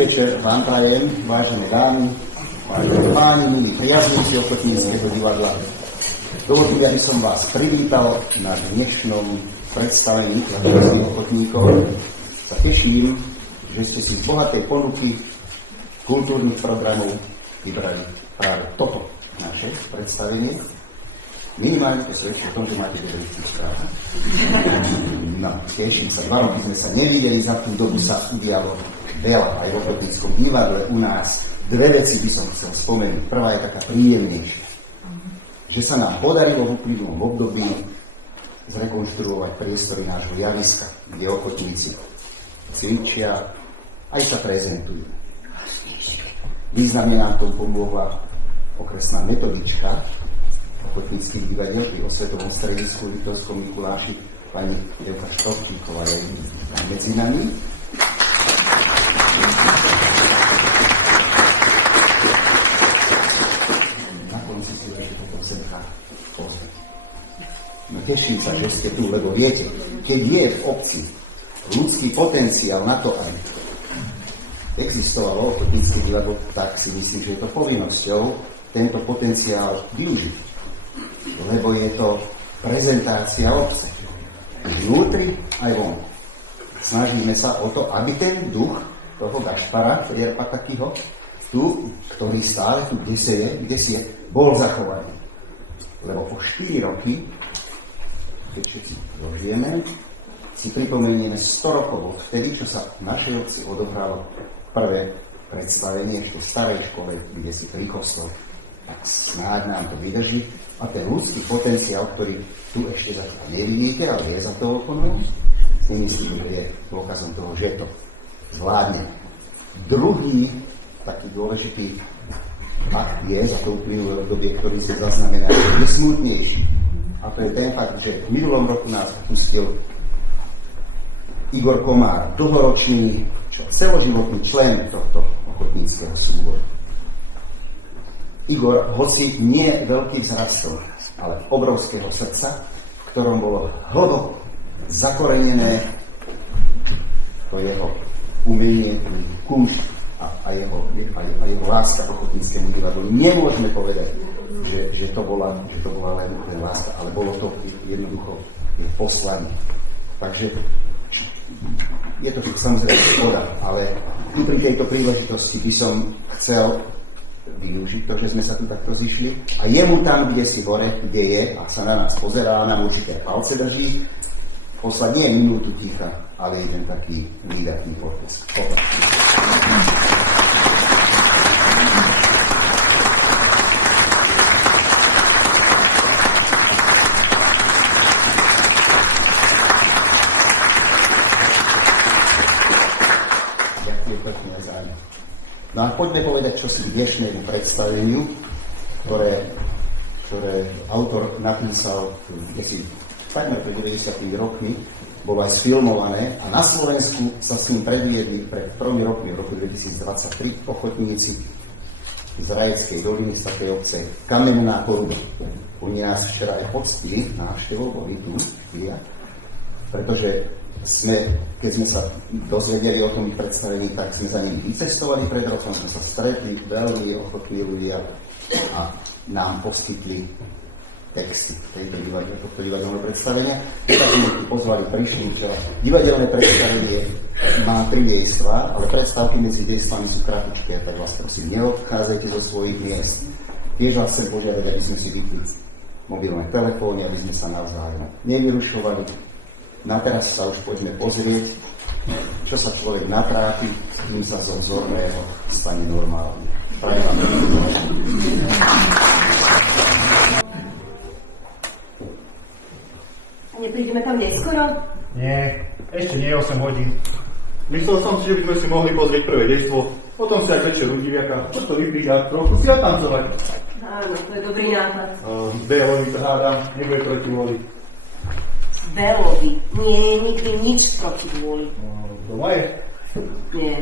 večer vám prajem, vážené dámy, vážení páni, milí priaznivci Ochotníckeho divadla. Dovolte mi, aby som vás privítal na dnešnom predstavení Klatovských ochotníkov. Sa teším, že ste si z bohatej ponuky kultúrnych programov vybrali práve toto naše predstavenie. Minimálne to svedčí o tom, že máte dobrý vkus, pravda? No, teším sa. 2 roky sme sa nevideli, za tú dobu sa udialo veľa aj v Ochotníckom divadle u nás. 2 veci by som chcel spomenúť. Prvá je taká príjemnejšia. Že sa nám podarilo v uplynulom období zrekonštruovať priestory nášho javiska, kde ochotníci cvičia, aj sa prezentujú. Významne nám to pomohla okresná metodička ochotníckych divadiel pri Osvetovom stredisku v Liptovskom Mikuláši, pani Evka Štovčíková je medzi nami. Na konci si ešte toto semka pozrieť. No teším sa, že ste tu, lebo viete, keď je v obci ľudský potenciál na to, aby existovalo ochotnícke divadlo, tak si myslím, že je to povinnosťou tento potenciál využiť. Lebo je to prezentácia obce. Vnútri aj von. Snažíme sa o to, aby ten duch toho Gašpara, Jerpa takýho, tu, ktorý stále tu, kde si je, bol zachovaný. Lebo po 4 roky, keď všetci dožijeme, si pripomenieme 100 rokov od vtedy, čo sa v našej obci odohralo prvé predstavenie ešte v starej škole, kde si pri kostol. Tak snáď nám to vydrží. A ten ľudský potenciál, ktorý tu ešte zatiaľ nevidíte, ale je za to okonom, nemyslím, že je dôkazom toho, že to zvládne. Druhý taký dôležitý fakt je za to uplynulé obdobie, ktorý sme zaznamenali, je smutnejší. A to je ten fakt, že v minulom roku nás opustil Igor Komár, dlhoročný, celoživotný člen tohto ochotníckeho súboru. Igor, hoci nie veľký vzrastom, ale obrovského srdca, v ktorom bolo hlboko zakorenené to jeho umenie, kúšť a jeho láska k ochotníckému divadlu. Nemôžeme povedať, že to bola len láska, ale bolo to jednoducho poslanie. Takže je to samozrejme škoda, ale tu pri tejto príležitosti by som chcel využiť to, že sme sa tu takto zišli a jemu tam, kde si hore, kde je a sa na nás pozerá, nám určite palce drží, poslať nie minútu ticha, ale jeden taký výdatný potlesk. No a poďme povedať, čo si k dnešnému predstaveniu, ktoré autor napísal takmer pred 90 rokmi, bolo aj sfilmované a na Slovensku sa s ním predviedli pred 3 rokmi, v roku 2023, ochotníci z Rajeckej doliny, z takej obce Kamenná Poruba. Oni nás včera aj poctili návštevou, boli tu, pretože keď sme sa dozvedeli o tom ich predstavení, tak sme za nimi vycestovali pred rokom, sme sa stretli, veľmi ochotní ľudia a nám poskytli texty tohto divadelného predstavenia. Tak sme tu pozvali, prišli včera. Divadelné predstavenie má 3 dejstvá, ale predstavky medzi dejstvami sú kratučké, tak vás prosím, neodchádzajte zo svojich miest. Tiež vás chcem požiadať, aby sme si vypli mobilné telefóny, aby sme sa navzájom nevyrušovali. Na teraz sa už poďme pozrieť, čo sa človek natrápi, kým sa zo vzorného stane normálne. Prajem vám. A neprídeme tam neskoro? Nie, ešte nie 8 hodín. Myslel som si, že by sme si mohli pozrieť prvé dejstvo, potom si aj večer udiviaka, čo to vyprída, trochu si zatancovať. Áno, to je dobrý nápad. Bélovi to hádam, nebude proti voli. Bélovi nie je nikdy nič proti vôli. Doma je? Nie.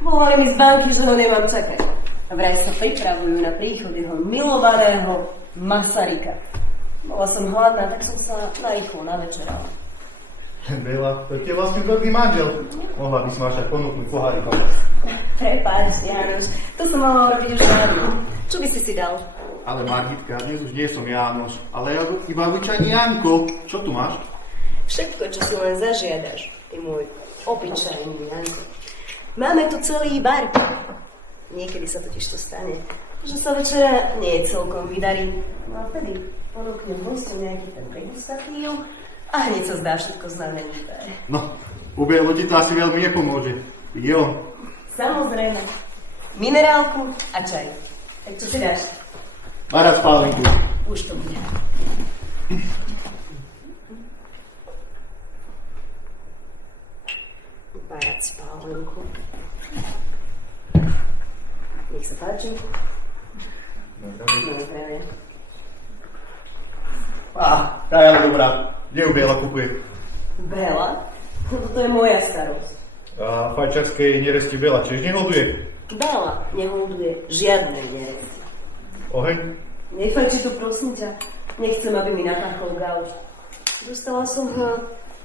Volali mi z banky, že ho nemám čakať. A vraj sa pripravujú na príchod jeho milovaného Masaryka. Bola som hladná, tak som sa narýchlo navečerala. Béla, to je vlastne dobrý manžel. Mohla by si ma však ponúknuť pohárikom. Prepáč, Jánoš, to som mala robiť už dávno. Čo by si dal? Ale Margitka, dnes už nie som Jánoš, ale iba obyčajný Janko. Čo tu máš? Všetko, čo si len zažiadaš, ty môj obyčajný Janko. Máme tu celý bar. Niekedy sa totiž to stane, že sa večera nie celkom vydarí. No a vtedy ponúknem hostom nejaký ten degustatív a hneď sa zdá všetko znamenité. No, u bielu ti to asi veľmi nepomôže. Jo. Samozrejme. Minerálku a čaj. Tak čo si dáš? Mara spálniku. Už to bude. Parať spálenku. Nech sa páči. No, zdravie. Tá je ale dobrá. Kde ju Biela kupuje? Bela? Toto je moja starosť. A fajčarskej neresti Biela tiež nehoduje? Bela neholduje žiadne neresti. Oheň? Nefajči to, prosím ťa. Nechcem, aby mi natáchol gauč. Dostala som ho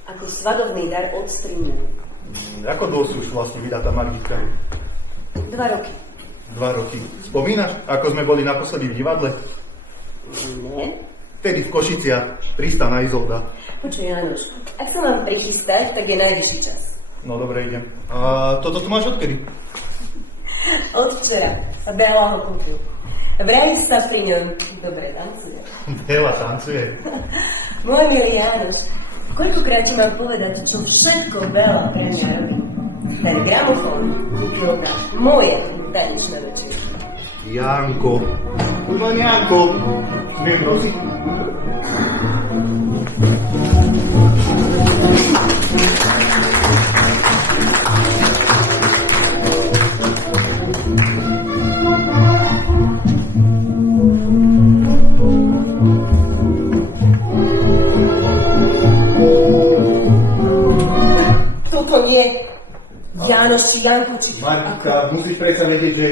ako svadobný dar od strýmu. Ako dlho si už vlastne vydatá Margitka? 2 roky. 2 roky. Spomínaš, ako sme boli naposledy v divadle? Nie? Vtedy v Košiciach, Tristana Izolda. Počuj, Janoš, ak sa mám prichystať, tak je najvyšší čas. No dobre, idem. A toto tu máš odkedy? Od včera. A Bela ho kúpil. Vraj sa pri ňom dobre tancuje. Bela tancuje. Môj milý Janoš, koľkokrát ti mám povedať, čo všetko Bela pre mňa robí. Ten gramofón kúpil na moje tanečné večery. Janko. Už len Janko. Smiem prosiť? Toto nie. Jánoš či Janku či... Margitka, musíš predsa vedieť, že...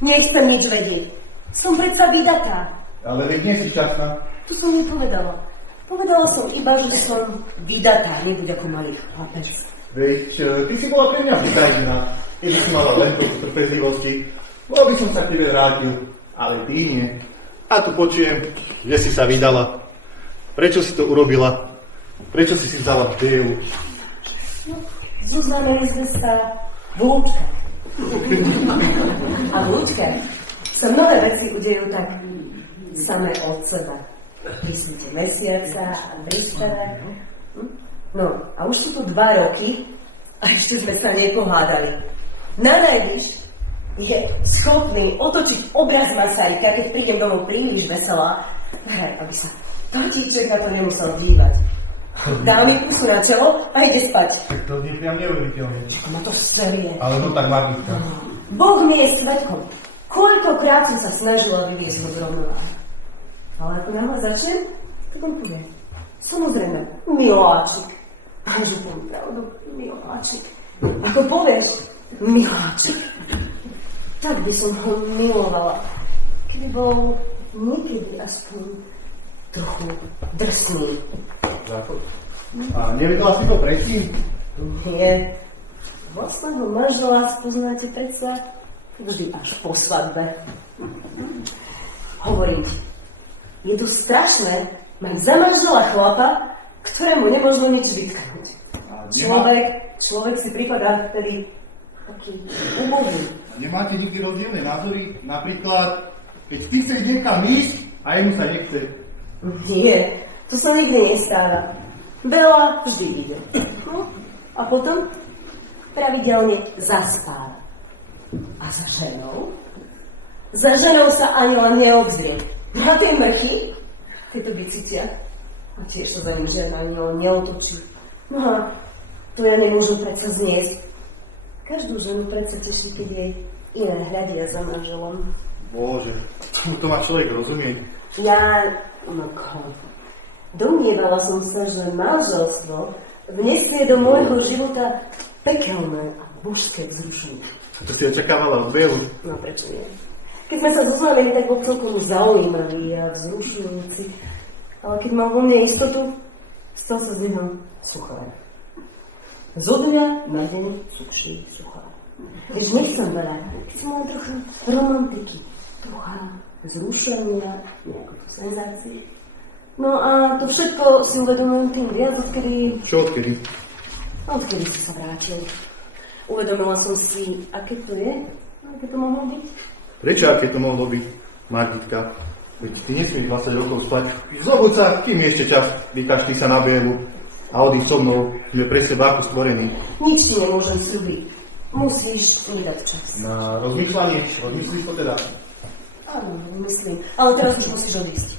Nechcem nič vedieť. Som predsa vydatá. Ale veď nie si šťastná. To som jej povedala. Povedala som iba, že som vydatá, nebuď ako malý chlapec. Veď, ty si bola pre mňa vydajená. Keby si mala len trochu trpezlivosti, bol by som sa k tebe vrátil. Ale ty nie. A tu počujem, že si sa vydala. Prečo si to urobila? Prečo si vzala Bielu? No, zoznamili sme sa v lúčkach. A v lúčkach sa mnohé veci udejú tak samé od seba. Pri svete mesiaca a prístave. No, a už sú tu 2 roky a ešte sme sa nepohádali. Na najvyš je schopný otočiť obraz Masaryka, keď prídem domov príliš veselá, aby sa tatíček na to nemusel dívať. Dá mi pusu na čelo a ide spať. Tak to znie priam neuveriteľne. Ma to serie. Ale no tak, Margitka. Boh mi je svedkom. Koľkokrát som sa snažila vyviesť ho z rovnováhy. Ale ako náhle začnem, tak on povie. Samozrejme, miláčik. A že poviem pravdu, miláčik. Ako povieš, miláčik, tak by som ho milovala. Keby bol niekedy aspoň trochu drsný. A nevedela si to predtým? Nie. Vlastného manžela spoznáte predsa vždy až po svadbe. Vhovorím ti, je to strašné mať za manžela chlapa, ktorému nemôžno nič vytknúť. Človek si pripadá vtedy taký ubohý. Nemáte nikdy rozdielne názory? Napríklad, keď ty chceš niekam ísť a jemu sa nechce. Nie, to sa nikdy nestáva. Bela vždy ide. No, a potom pravidelne zaspáva. A za ženou? Za ženou sa ani len neobzrie. Na tie mrchy, tieto bicícia. A tiež sa za ním žena ani len neotočí. No a to ja nemôžem predsa zniesť. Každú ženu predsa teší, keď jej iné hľadia za manželom. Bože, to má človek rozumieť. Domnievala som sa, že manželstvo vnesie do môjho života pekelné a božské vzrušenie. To si očakávala od Bielu? No prečo nie? Keď sme sa zoznámili, tak bol celkom zaujímavý a vzrušujúci. Ale keď mám vo mne istotu, stal sa z neho suchár. Zo dňa na deň suchší suchár. Vieš, nechcem veľa. Chcem len trochu romantiky. Trocha zrušenia, nejakú senzáciu. No a to všetko si uvedomujem tým viac, odkedy... Čo odkedy? Odkedy si sa vrátil. Uvedomila som si, aké to je, aké to mohlo byť. Prečo, aké to mohlo byť, Margitka? Veď ty nesmieš 20 rokov spať. Zobuď sa, kým je ešte čas, vykaž ty sa na bielu a odísť so mnou, sme pre seba ako stvorení. Nič ti nemôžem sľubiť. Musíš mi dať čas. Na rozmýšľanie, rozmyslíš to teda? Áno, myslím. Ale teraz už musíš odísť.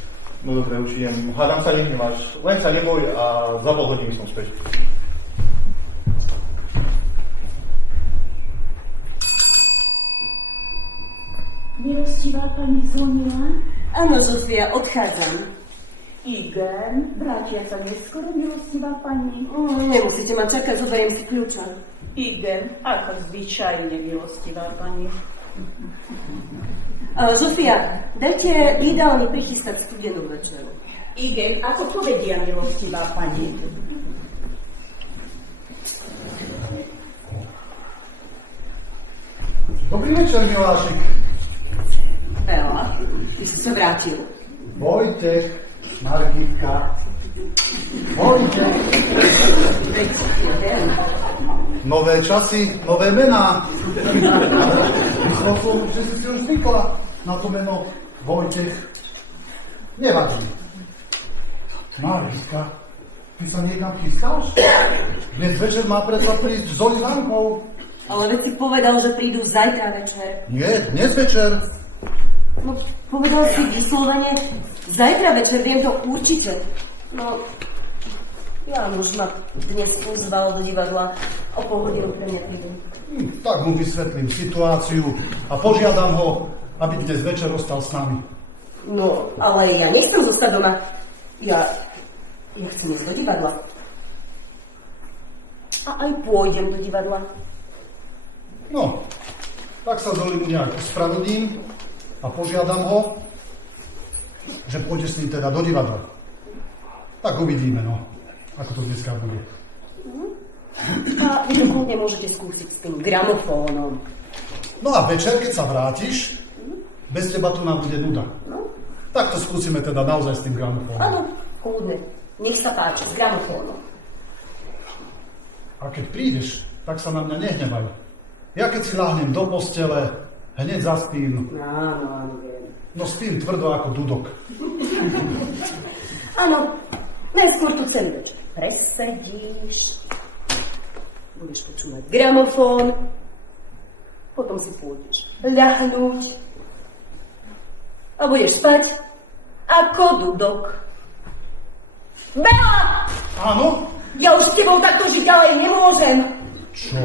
No dobre, už idem. Hádam sa, nehneváš. Len sa neboj a za pol hodiny som späť. Milostivá pani zvonila? Áno, Zofia, odchádzam. Igen, vrátia sa neskoro, milostivá pani. Nemusíte ma čakať, zoberiem si kľúča. Igen, ako zvyčajne, milostivá pani. Zofia, dajte ideálne prichystať studenú večeru. Igen, ako povedia, milostivá pani. Dobrý večer, miláčik. Ela, ty si sa vrátil. Vojtech, Margitka. Vojtech. Veď, ja viem. Nové časy, nové mená. Myslel som, že si si už zvykla na to meno Vojtech. Nevadí. Margitka, ty sa niekam chystáš? Dnes večer má predsa prísť s Olivánkou. Ale veď si povedal, že prídu zajtra večer. Nie, dnes večer. No, povedal si vyslovene, zajtra večer, viem to určite. No, ja už ma dnes pozval do divadla, o pol hodinu pre mňa prídu. Tak mu vysvetlím situáciu a požiadam ho, aby dnes večer ostal s nami. No, ale ja nechcem zostať doma. Ja chcem ísť do divadla. A aj pôjdem do divadla. No, tak sa z Olivu nejak ospravedlním a požiadam ho, že pôjde s ním teda do divadla. Tak uvidíme, no, ako to dneska bude. A vy to kľudne môžete skúsiť s tým gramofónom. No a večer, keď sa vrátiš, bez teba tu nám bude nuda. No? Tak to skúsime teda naozaj s tým gramofónom. Áno, kľudne. Nech sa páči, s gramofónom. A keď prídeš, tak sa na mňa nehnevaj. Ja keď si láhnem do postele, hneď zaspím. Áno, viem. No spím tvrdo ako dudok. Áno, najskôr tu celý večer presedíš, budeš počúvať gramofón, potom si pôjdeš ľahnúť a budeš spať ako dudok. Bela! Áno? Ja už s tebou takto žiť ďalej nemôžem. Čo?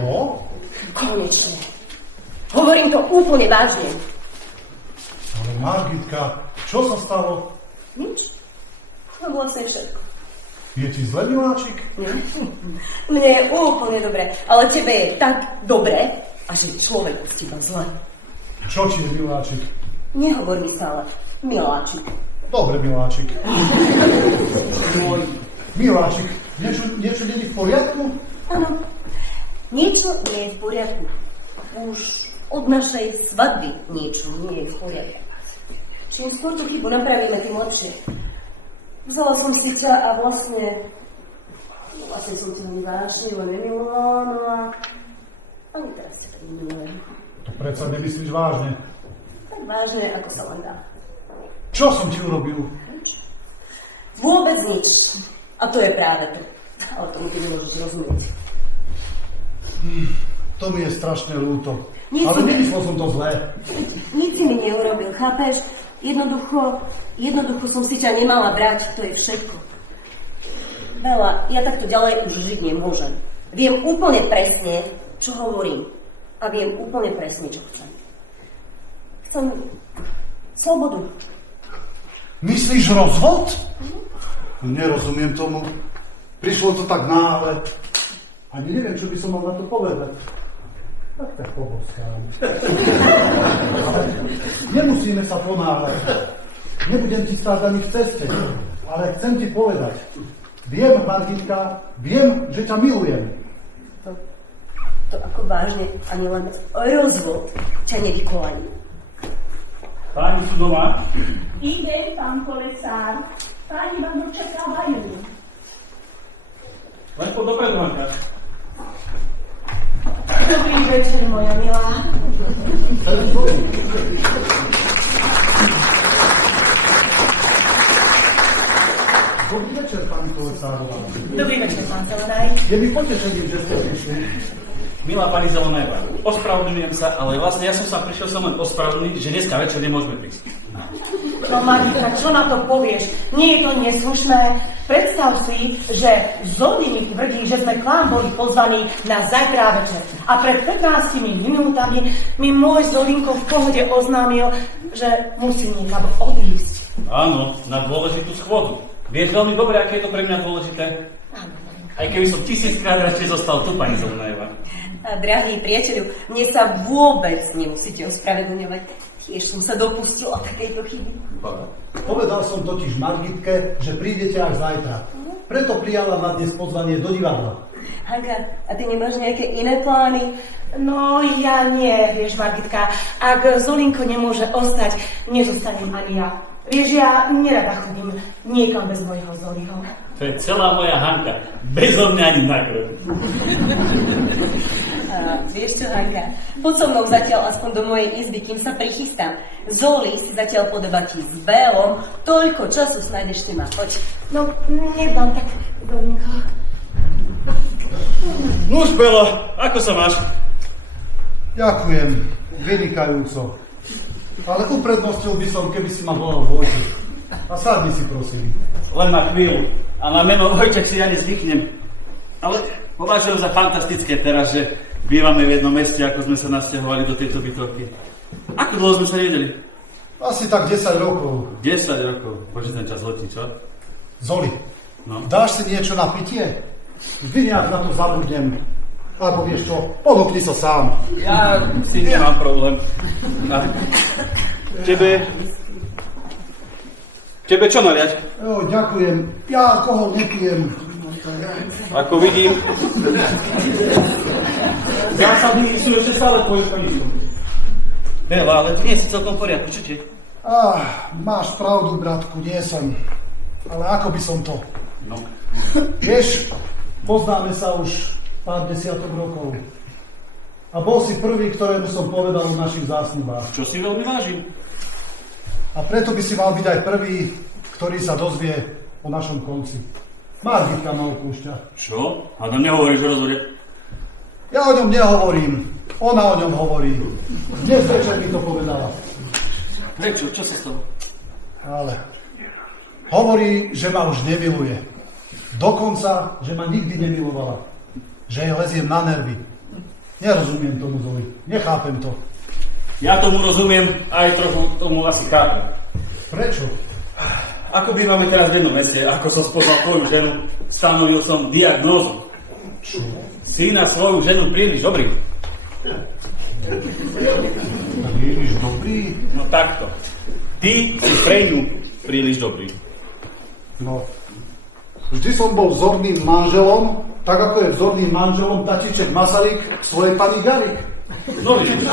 Konečne. Hovorím to úplne vážne. Ale Margitka, čo sa stalo? Nič. No vlastne všetko. Je ti zle, miláčik? Mne je úplne dobre, ale tebe je tak dobre, a že človeku z teba zle. Čo ti je, miláčik? Nehovor mi stále, miláčik. Dobre, miláčik. Miláčik, niečo nie je v poriadku? Áno, niečo nie je v poriadku. Už od našej svadby niečo nie je v poriadku. Čím skôr tú chybu napravíme, tým lepšie. Vzala som si ťa a vlastne som ťa vášnilo nemilovala, no a ani teraz ťa tak nemilujem. To predsa nemyslíš vážne. Tak vážne, ako sa len dá. Čo som ti urobil? Vôbec nič. A to je práve to. Ale tomu ty nemôžeš rozumieť. To mi je strašne ľúto. Nic Ale si- nemyslel som to zlé. Nic si mi neurobil, chápeš? Jednoducho som si ťa nemala brať, to je všetko. Bela, ja takto ďalej už žiť nemôžem. Viem úplne presne, čo hovorím. A viem úplne presne, čo chcem. Chcem slobodu. Myslíš rozvod? Nerozumiem tomu. Prišlo to tak náhle. Ani neviem, čo by som mal na to povedať. Tak poboskám. Ale nemusíme sa ponáhľať. Nebudem ti stáť ani v ceste. Ale chcem ti povedať. Viem, Margitka, viem, že ťa milujem. To ako vážne ani len rozvod ťa nevykolaní. Páni sú doma? Ide, pán Kolesár. Páni vás očakávajú. Len po dopredu, Hanka. Dobrý večer, moja milá. Dobrý večer, pani Kolesárová. Dobrý večer, pán Zelenaj. Je mi potešením, že ste prišli. Milá pani Zelenajová, ospravedlňujem sa, ale vlastne ja som sa prišiel som len ospravedlniť, že dneska večer nemôžeme prísť. No Marika, čo na to povieš? Nie je to neslušné. Predstav si, že Zoli mi tvrdí, že sme k vám boli pozvaní na zajtrá večer. A pred 15 minútami mi môj Zolinko v pohode oznámil, že musí niekam odísť. Áno, na dôležitú schôdzu. Vieš veľmi dobre, aké je to pre mňa dôležité? Áno, Marinka. Aj keby som 1000-krát radšej zostal tu, pani Zelenajová. A drahý priateľu, mne sa vôbec nemusíte ospravedlňovať. Tiež som sa dopustila takejto chyby. Povedal som totiž Margitke, že prídete až zajtra. Preto prijala na dnes pozvanie do divadla. Hanka, a ty nemáš nejaké iné plány? No, ja nie, vieš, Margitka. Ak Zolinko nemôže ostať, nezostanem ani ja. Vieš, ja nerada chodím niekam bez mojho Zoliho. To je celá moja Hanka. Bezo mňa ani na krv. Vieš čo, Hanka? Poď so mnou zatiaľ aspoň do mojej izby, kým sa prichystám. Zoli si zatiaľ podobá ti s Bélom. Toľko času snájdeš ty ma. Poď. No, nedám tak, Zolinko. Nuž, Belo, ako sa máš? Ďakujem, vynikajúco. Ale uprednostil by som, keby si ma volal Vojtech. A sadni si, prosím. Len na chvíľu. A na meno Vojtech si ja nezvyknem. Ale považujem za fantastické teraz, že bývame v jednom meste, ako sme sa nasťahovali do tejto bytovky. Ako dlho sme sa nevideli? Asi tak 10 rokov. 10 rokov. Bože, ten čas letí, čo? Zoli, No. dáš si niečo na pitie? Vždy nejak na to zabudnem. Alebo vieš čo, ponúkni sa sám. Ja si nemám problém. A tebe čo naliať? Jo, ďakujem. Ja alkohol nepijem. Ako vidím, zásady sú ešte stále tvoju koničku. Bela, ale ty nie si celkom v poriadku, čo ti? Máš pravdu, bratku, nie som. Ale ako by som to? No. Vieš, poznáme sa už pár desiatok rokov. A bol si prvý, ktorému som povedal o našich zásnubách. Čo si veľmi vážim. A preto by si mal byť aj prvý, ktorý sa dozvie o našom konci. Margitka ma opúšťa. Čo? Hádam, nehovoríš o rozvode? Ja o ňom nehovorím. Ona o ňom hovorí. Dnes večer mi to povedala. Prečo? Čo sa stalo? Ale hovorí, že ma už nemiluje. Dokonca, že ma nikdy nemilovala. Že jej leziem na nervy. Nerozumiem tomu, Zoli. Nechápem to. Ja tomu rozumiem, aj trochu tomu asi chápem. Prečo? Ako bývame teraz v jednom meste, ako som spoznal tvoju ženu, stanovil som diagnózu. Čo? Si na svoju ženu príliš dobrý. Príliš dobrý? No takto. Ty si pre ňu príliš dobrý. No. Vždy som bol vzorným manželom, tak ako je vzorným manželom tatiček Masaryk svojej pani Garik. No vidíš.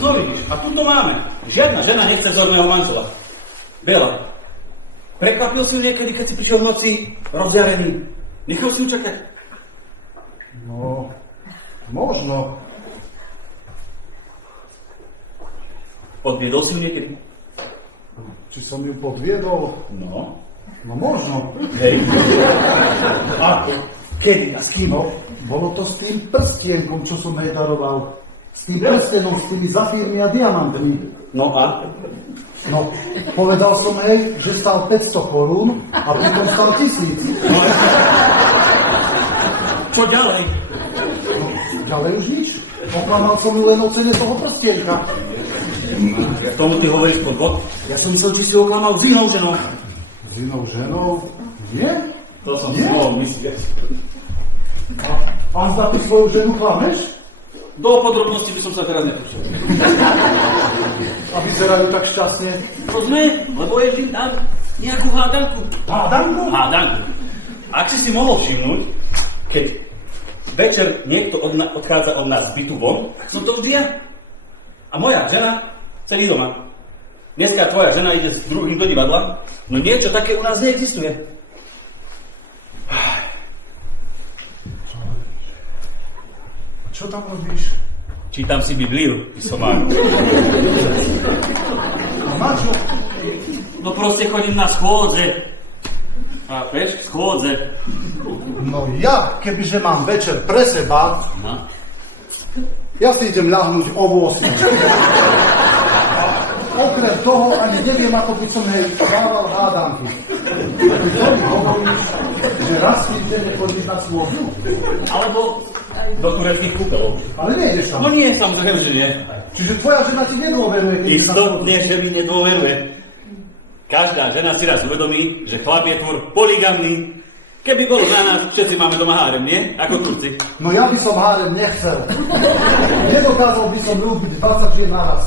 No vidíš. A tu to máme. Žiadna žena nechce vzorného manžela. Bela, prekvapil si ju niekedy, keď si prišiel v noci rozjarený? Nechal si ju čakať? No, možno. Podviedol si ju niekedy? Či som ju podviedol? No. No možno. Hej. Ako? Kedy a s kým? No, bolo to s tým prstienkom, čo som jej daroval. S tým prstenom, s tými zafírmi a diamantmi. No a? No, povedal som jej, že stal 500 korún a pritom stal 1000. No, čo ďalej? No, ďalej už nič. Oklamal som ju len o cene toho prstienka. K tomu ty hovoríš podvod? Ja som myslel, či si oklamal s inou ženou. S inou ženou? Nie? To som Nie? si mohol myslieť. A zda ty svoju ženu klameš? Do podrobnosti by som sa teraz nepúšťal. A vyzerajú tak šťastne. To sme, lebo je vždy tam nejakú hádanku. Hádanku? Hádanku. Ak si mohol všimnúť, keď večer niekto odchádza od nás z bytu von, tak som to vždy ja. A moja žena sedí doma. Dneska tvoja žena ide s druhým do divadla, no niečo také u nás neexistuje. Čo tam robíš? Čítam si Bibliu, ty somár. A na čo? No proste chodím na schôdze. Chápeš? Schôdze. No ja, kebyže mám večer pre seba, No. ja si idem ľahnúť o 8. Okrem toho ani neviem, ako by som jej dával hádanky. A ty to mi hovoríš, že raz v týždenne chodíš na schôdzu? Alebo do tureckých kúpeľov. Ale nejdeš tam. No nie, samozrejme, že nie. Čiže tvoja žena ti nedôveruje, keď ideš na schôdzu. Istotne, že mi nedôveruje. Každá žena si raz uvedomí, že chlap je tvor poligamný. Keby bolo na nás, všetci máme doma hárem, nie? Ako Turci. No ja by som hárem nechcel. Nedokázal by som ľúbiť 20 žien naraz.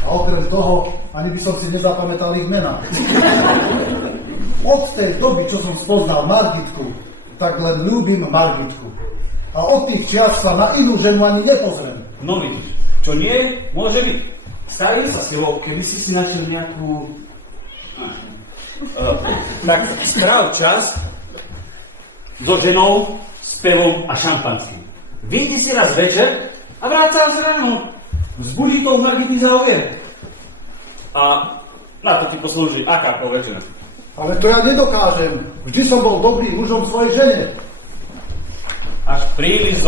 A okrem toho, ani by som si nezapamätal ich mená. Od tej doby, čo som spoznal Margitku, tak len ľúbim Margitku. A od tých čias sa na inú ženu ani nepozriem. No vidíš, čo nie, môže byť. Starý sa silou, keby si našiel nejakú... tak správ čas so ženou, s pevom a šampanským. Vyjdi si raz večer a vráca sa ráno. Vzbudí to v Margity záujem. A na to ti poslúži akákoľvek žena. Ale to ja nedokážem. Vždy som bol dobrým mužom svojej žene. Až príliš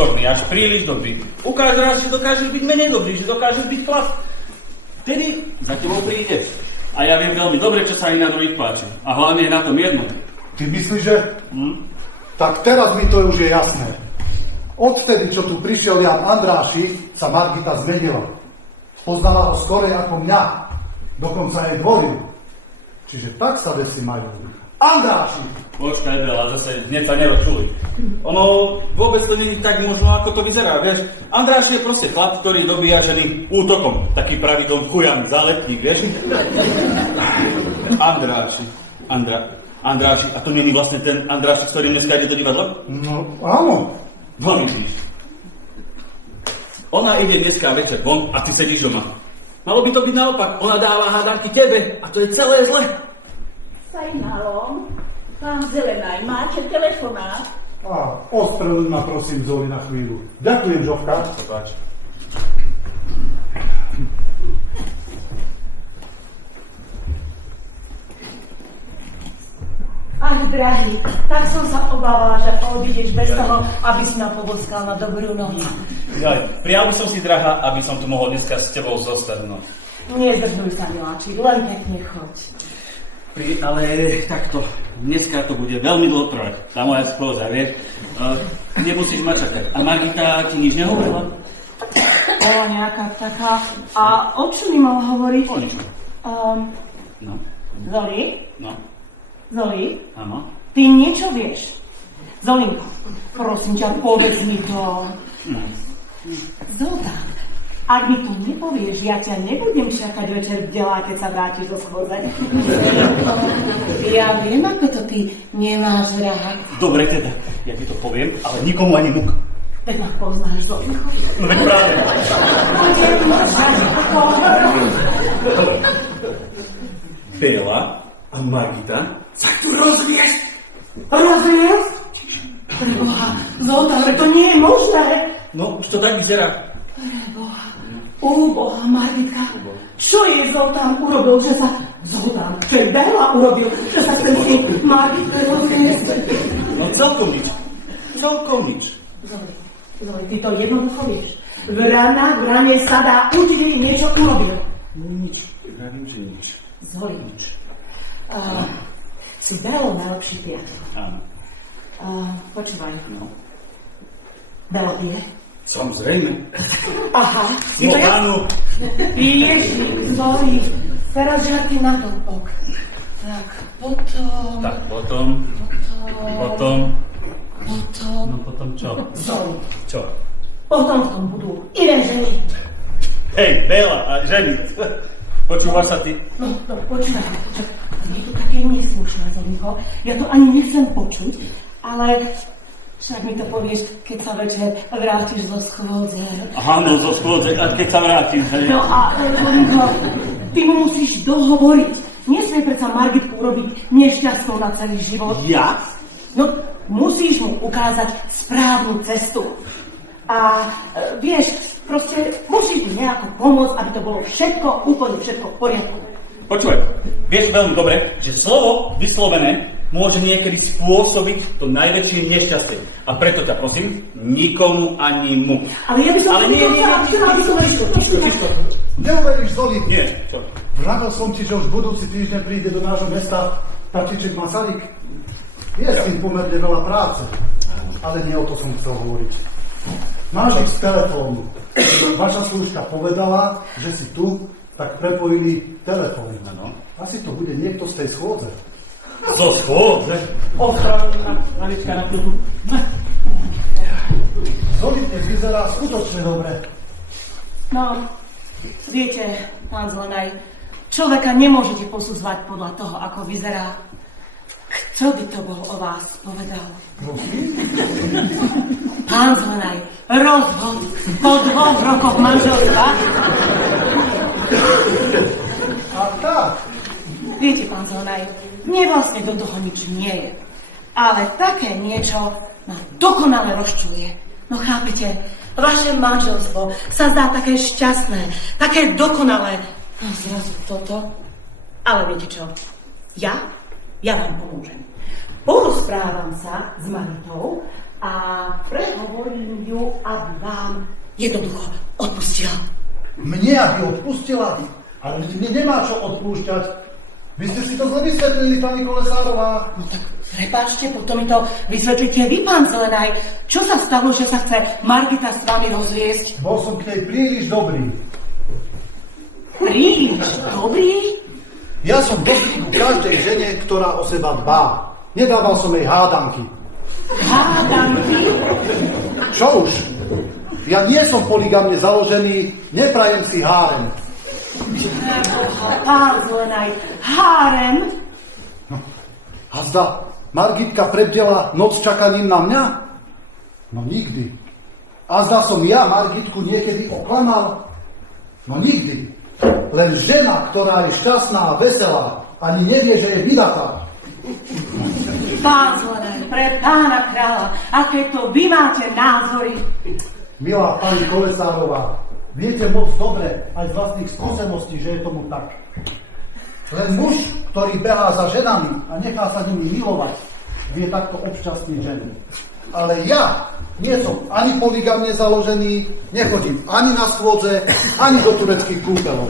dobrý. Ukáž raz, že dokážeš byť menej dobrý, že dokážeš byť chlap. Vtedy za tebou príde. A ja viem veľmi dobre, čo sa aj na druhých páči. A hlavne je na tom jedno. Ty myslíš, že... Tak teraz mi to už je jasné. Odvtedy, čo tu prišiel Jan Andrášik, sa Margita zmenila. Poznala ho skorej ako mňa. Dokonca jej dvoril. Čiže tak sa veci majú. Andrášik! Počkaj, Bela, zase hneď sa nerozčuli. Ono vôbec to nie je tak možno, ako to vyzerá, vieš. Andráš je proste chlap, ktorý dobíja ženy útokom. Taký pravidlom chujam, záletník, vieš. Andráši. A to nie je vlastne ten Andrášik, s ktorým dneska ide do divadla? No, áno. No vidíš. Ona ide dneska večer von a ty sedíš doma. Malo by to byť naopak. Ona dáva hádanky tebe a to je celé zle. Sajnalom, pán Zelenaj, máte telefonát? A ospravedlň ma prosím, Zoli, na chvíľu. Ďakujem, Žovka. Páč. Ach, drahý, tak som sa obávala, že odídeš bez toho, aby si ma poboskal na dobrú noc. Jaj, prijal by som si, drahá, aby som tu mohol dneska s tebou zostať, no. Nezdržuj sa, miláčik, len pekne choď. Ale takto, dneska to bude veľmi dlho trvať, tá moja schôdza, vieš. Nemusíš ma čakať. A Margita ti nič nehovorila? Bola nejaká taká... A o čom mi mal hovoriť? O nič. No. Zoli? No. Zoli? Áno. Ty niečo vieš? Zolinka, prosím ťa, povedz mi to. Zoltán, ak mi to nepovieš, ja ťa nebudem čakať večer v delá, keď sa vrátiš do schôdze. Ja viem, ako to ty nemáš rád. Dobre teda, ja ti to poviem, ale nikomu ani muk. Veď ma poznáš, Zolinko. No veď práve. Dobre. Bela a Margita sa tu rozviesť. Rozviesť? Preboha, Zoltán, to nie je možné. No, už to tak vyzerá. Preboha, Boha, Margitka, čo je Zoltán urobil, že sa... Zoltán, čo je Bela urobil, že sa s tým Margitka rozviesť? No celkom nič. Zoli, ty to jednoducho vieš. V rane sa dá určite niečo urobil. Nič. Vravím, že nič. Zoli, nič. Si Belo najlepší priateľ. Áno. Počúvaj. No. Bela pije? Samozrejme. Aha. No áno. Ježiš, Zoli, teraz žarty na dombok. Tak, potom... No potom čo? Zoli, Čo? potom v tom budú iné ženy. Hej, Bela a ženy. Počúvaš sa ty? No, počúvaj. Je to také neslušné, Zolinko. Ja to ani nechcem počuť, ale Však mi to povieš, keď sa večer vrátiš zo schôdze. Áno, zo schôdze, keď sa vrátim, hej. No a Linko, ty mu musíš dohovoriť. Nesmie predsa Margitku urobiť nešťastnou na celý život. Ja? No, musíš mu ukázať správnu cestu. A vieš, proste musíš mu nejako pomôcť, aby to bolo všetko, úplne všetko v poriadku. Počúvaj, vieš veľmi dobre, že slovo vyslovené môže niekedy spôsobiť to najväčšie nešťastie. A preto ťa prosím, nikomu ani mu. Ale ja by som... Ale nie. Neuveríš, Zoli? Nie, čo? Vravel som ti, že už budúci týždeň príde do nášho mesta Tačiček Masaryk. Je s tým pomerne veľa práce, ale nie o to som chcel hovoriť. Máš ich z telefónu. Vaša služka povedala, že si tu, tak prepojili telefón. Áno. Asi to bude niekto z tej schôdze. Zo schôdze? Ospravedlňujem, Alička, na chvíľku. Zoli dnes vyzerá skutočne dobre. No, viete, pán Zelenaj, človeka nemôžete posudzovať podľa toho, ako vyzerá. Kto by to bol o vás povedal? Pán Zelenaj, rozhod po 2 rokoch manželstva. A tak, Viete, pán Zelenaj, mne vlastne do toho nič nie je. Ale také niečo ma dokonale rozčuje. No chápete, vaše manželstvo sa zdá také šťastné, také dokonalé. No zrazu toto. Ale viete čo? Ja vám pomôžem. Porozprávam sa s Maritou a prehovorím ju, aby vám jednoducho odpustila. mne aby odpustila, ale mne nemá čo odpúšťať. Vy ste si to zle vysvetlili, pani Kolesárová. No tak prepáčte, potom mi to vysvetlíte vy, pán Zelenaj. Čo sa stalo, že sa chce Margita s vami rozviesť? Bol som k nej príliš dobrý. Príliš dobrý? Ja som dobrý ku každej žene, ktorá o seba dbá. Nedával som jej hádanky. Hádanky? Čo už? Ja nie som poligamne založený, neprajem si hárem. Pán Zelenaj, hárem? A zda Margitka prebdela noc čakaním na mňa? No nikdy. A zda som ja Margitku niekedy oklamal? No nikdy. Len žena, ktorá je šťastná a veselá, ani nevie, že je vydatá. Pán Zelenaj, pre pána kráľa, aké to vy máte názory? Milá pani Kolesárová, viete moc dobre aj z vlastných skúseností, že je tomu tak. Len muž, ktorý behá za ženami a nechá sa nimi milovať, vie takto obšťastniť ženy. Ale ja nie som ani poligamne založený, nechodím ani na schôdze, ani do tureckých kúpeľov.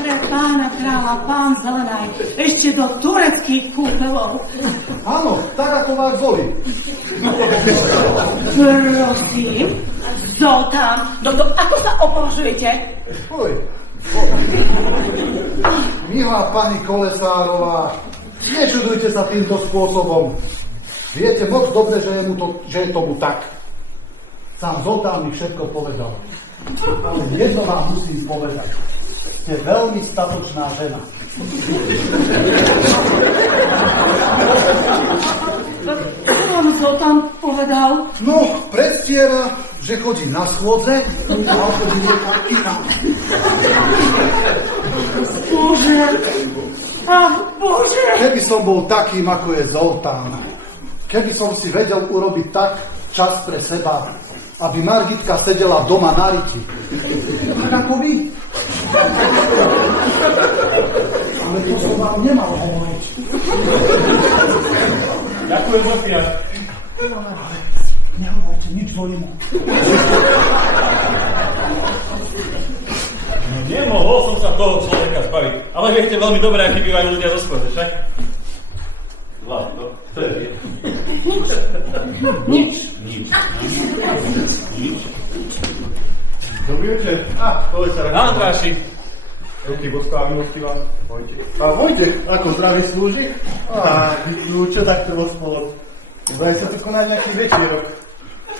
Pre pána kráľa, pán Zelenaj, ešte do tureckých kúpeľov. Áno, tak ako vás volí. Prosím, Zoltán, ako sa opovažujete? Oj. Milá pani Kolesárová, nečudujte sa týmto spôsobom. Viete moc dobre, že je tomu tak. Sám Zoltán mi všetko povedal. Ale jedno vám musím povedať. Ste veľmi statočná žena. Čo vám Zoltán povedal? No, predstiera, že chodí na schôdze a chodí niekam inám. Bože, ach Bože. Keby som bol takým, ako je Zoltán, keby som si vedel urobiť tak čas pre seba, aby Margitka sedela doma na riti. Tak ako vy. Ale to som vám nemal hovoriť. Ďakujem, Zofia. Ale nehovorte nič Zolimu. No nemohol som sa toho človeka zbaviť. Ale viete veľmi dobre, akí bývajú ľudia zo schôdze, však? Vládko, to je vie. Nič. Dobrý večer. Kolesár. Andráši. Ruky boská milostivá. Vojtech. A Vojtech, ako zdravý slúži? Čo takto vo spolu? Zdaj sa tu konať nejaký večierok.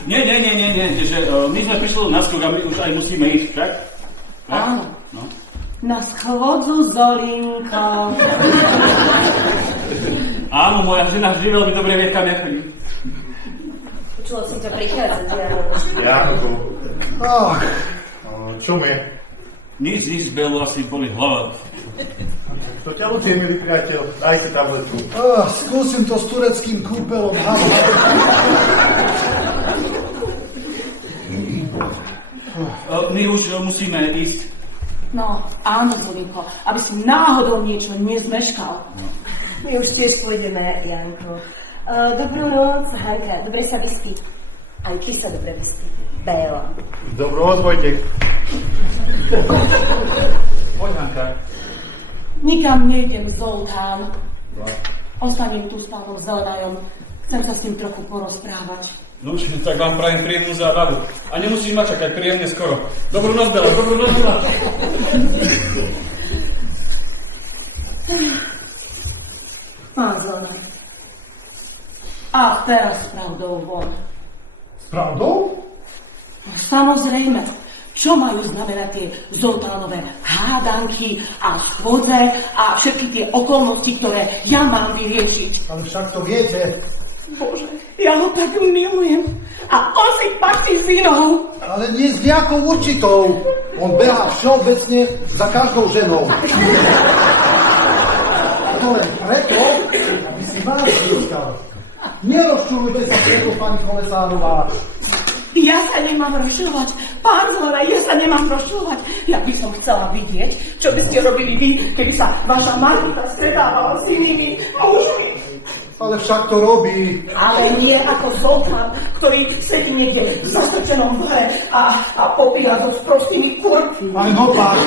Nie, že my sme prišli na skok a my už aj musíme ísť, však? Áno. No. Na schôdzu Zolinko. Áno, moja žena vždy veľmi dobre vie, kam ja chodím. Počula som ťa prichádzať, Jano. Janko, Ach, čo mu je? Nič, Belo, asi boli hlava. To ťa učí, milý priateľ, daj si tabletku. skúsim to s tureckým kúpelom. My už musíme ísť. No, áno, Zolinko, aby si náhodou niečo nezmeškal. My už tiež pôjdeme, Janko. Dobrú noc, Hanka. Dobre sa vyspí. Aj ty sa dobre vyspí. Béla. Dobrú noc, Vojtek. Poď, Hanka. Nikam nejdem, Zoltán. Ostanem tu s pánom Zelenajom. Chcem sa s ním trochu porozprávať. No už, tak vám prajem príjemnú zábavu. A nemusíš ma čakať príjemne skoro. Dobrú noc, Bela, dobrú noc, Bela. Pán Zelenaj. A teraz s pravdou von. S pravdou? No, samozrejme. Čo majú znamenať tie Zoltánové hádanky a schôdze a všetky tie okolnosti, ktoré ja mám vyriešiť? Ale však to viete. Bože, ja ho tak milujem. A on si patrí s inou. Ale nie s nejakou určitou. On behá všeobecne za každou ženou. A to len preto, aby si vás získal. Nerozčulujte sa preto, pani Kolesárová. Ja sa nemám rozčulovať. Pán Zelenaj, ja sa nemám rozčulovať. Ja by som chcela vidieť, čo by ste robili vy, keby sa vaša Margita stretávala s inými mužmi. Ale však to robí. Ale nie ako Zoltán, ktorý sedí niekde v zastrčenom bare a popíja so sprostými kurvami. Aj naopak.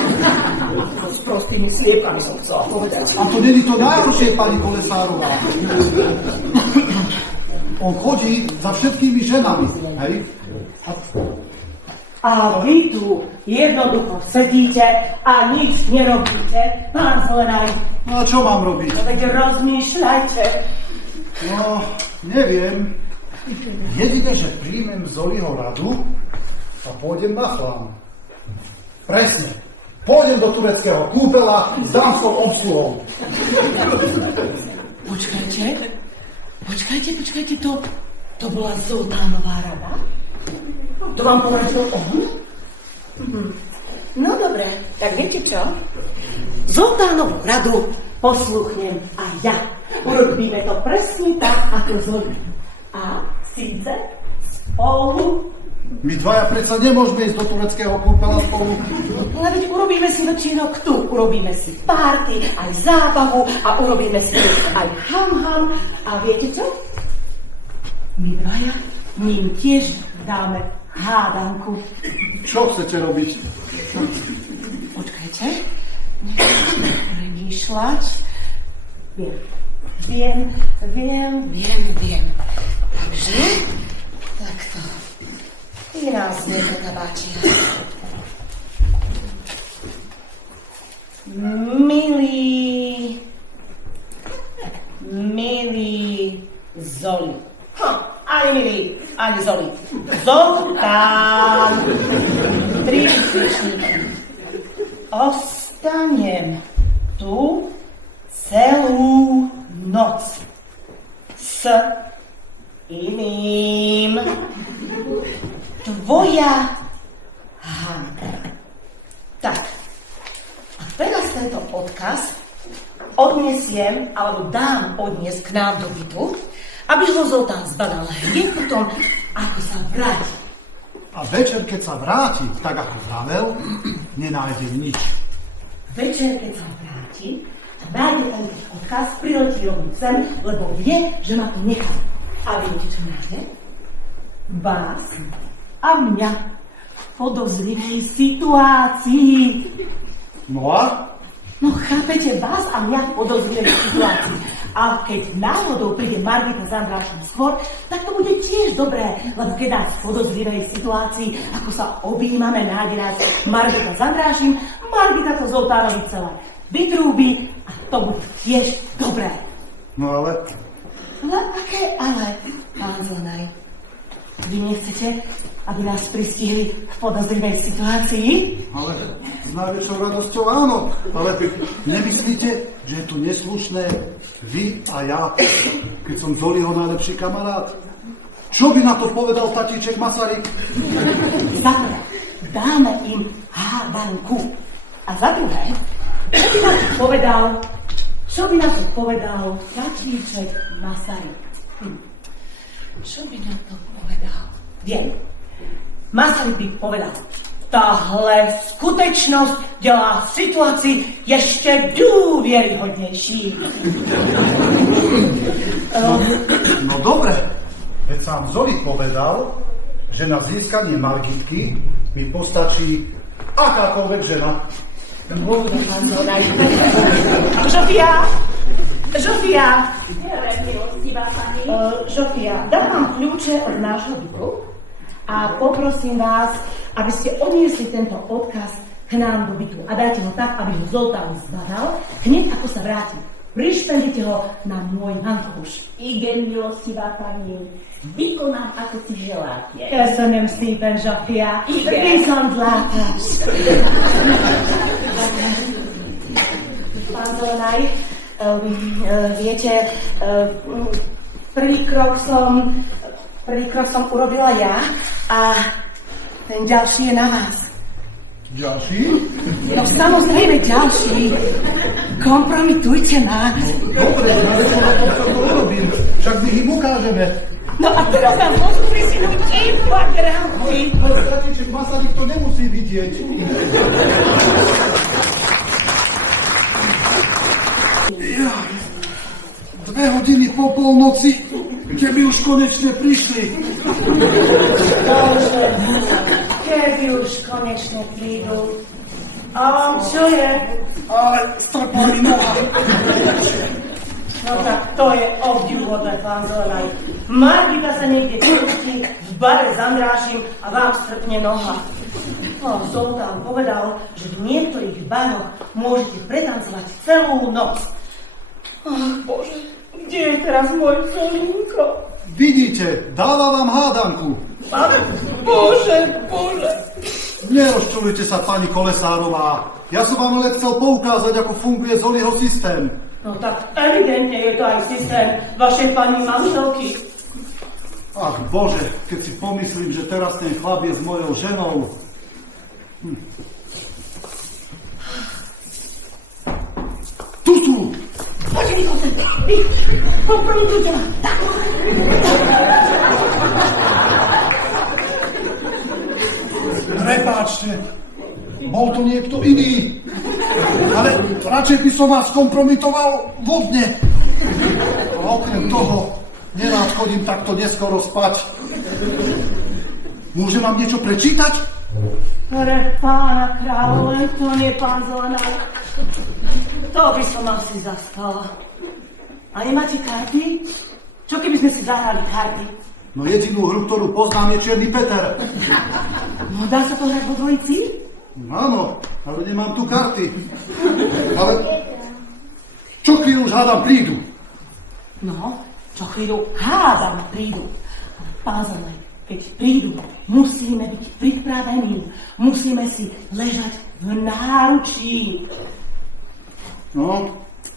So sprostými sliepkami som chcela povedať. A to není to najhoršie, pani Kolesárová. On chodí za všetkými ženami, hej? A vy tu jednoducho sedíte a nič nerobíte, pán Zelenaj. No a čo mám robiť? No veď rozmýšľajte. No, neviem. Jedine, že príjmem Zoliho radu a pôjdem na flám. Presne. Pôjdem do tureckého kúpela s dámskou obsluhou. Počkajte, to bola Zoltánová rada? To vám poradil on? No dobre, tak viete čo? Zoltánovú radu posluchnem aj ja. Urobíme to presne tak, ako Zoli. A síce spolu. My dvaja predsa nemôžeme ísť do tureckého kúpela spolu. Ale veď urobíme si večírok tu. Urobíme si party, aj zábavu a urobíme si aj ham-ham. A viete čo? My dvaja ním tiež dáme hádanku. Čo chcete robiť? Počkajte. Nechajte premýšľať. Viem. Takže, takto. I nás nepotabáčia. Milý Zoli. Ani milý, ani Zoli. Zoltán. 3 príslušníky. Ostanem tu celú noc s iným. Tvoja Hanka. Tak. A teraz tento odkaz odnesiem, alebo dám odniesť k nám do bytu, aby ho Zoltán zbadal hneď potom, ako sa vráti. A večer, keď sa vráti, tak ako vravel, nenájde nič. Večer, keď sa vráti, nájde tento odkaz, priletí rovno sem, lebo vie, že ma tu nechá. A viete, čo nájde? Vás a mňa v podozrivej situácii. No a? No chápete, vás a mňa v podozrivej situácii. A keď náhodou príde Margita s Andrášom skôr, tak to bude tiež dobré, lebo keď nás v podozrivej situácii, ako sa objímame, nájde nás Margita s Andrášim, Margita to Zoltánovi celé vytrúbi a to bude tiež dobré. No ale... Ale aké ale, pán Zelenaj? Vy nechcete aby nás pristihli v podozrivej situácii? Ale s najväčšou radosťou áno. Ale nemyslíte, že je to neslušné vy a ja, keď som Zoliho najlepší kamarát? Čo by na to povedal tatíček Masaryk? Za prvé, dáme im hádanku. A za druhé, čo by na to povedal tatíček Masaryk? Čo by na to povedal? Viem. Masaryk by povedal, tahle skutečnosť dělá situaci ještě důvěryhodnější. No dobre, veď sám Zoli povedal, že na získanie Margitky mi postačí akákoľvek žena. Bude, pán Zonaj. Žofia! Žofia, dám vám kľúče od nášho bytu a poprosím vás, aby ste odniesli tento odkaz k nám do bytu a dáte ho tak, aby ho Zoltán zbadal, hneď ako sa vráti. Prišpendite ho na môj vankúš. Igen, milostivá pani, vykonám, ako si želáte. Köszönöm szépen, Zsofia. Igen. Viszontlátás. Pán Zonaj, viete, prvý krok som urobila ja a ten ďalší je na vás. Ďalší? No samozrejme ďalší. Kompromitujte nás. Dobre, najväčšou radosťou to urobím. Však my im ukážeme. No a teraz nám môžu prisinúť iba gramky. Ale tatíček Masaryk to nemusí vidieť. 2 hodiny po polnoci, keby už konečne prišli. Bože, keby už konečne prídu. A čo je? Ale strpla mi noha. No tak to je obdivuhodné, pán Zonaj. Margita sa niekde pustí, v bare zandrážim a vám strpne noha. No, Zoltán povedal, že v niektorých baroch môžete pretancovať celú noc. Ach, Bože, kde je teraz môj Zolinko? Vidíte, dáva vám hádanku. Ale Bože. Nerozčulujte sa, pani Kolesárová. Ja som vám len chcel poukázať, ako funguje Zoliho systém. No tak evidentne je to aj systém vašej pani manželky. Ach Bože, keď si pomyslím, že teraz ten chlap je s mojou ženou. Tu sú! Poďme, kompromitujte ma. Tak. Prepáčte, bol to niekto iný. Ale radšej by som vás kompromitoval vodne. A okrem toho, nerád chodím takto neskoro spať. Môžem vám niečo prečítať? Pre pána kráľa, len to nie pán Zelenár. To by som asi zaspala. A nemáte karty? Čo keby sme si zahrali karty? No jedinú hru, ktorú poznám, je Čierny Peter. No dá sa to hrať vo dvojici? Áno, ale nemám tu karty. Ale čo chvíľu už hádam prídu. No, čo chvíľu hádam prídu. Pán Zelenár, keď prídu, musíme byť pripravení. Musíme si ležať v náručí. No,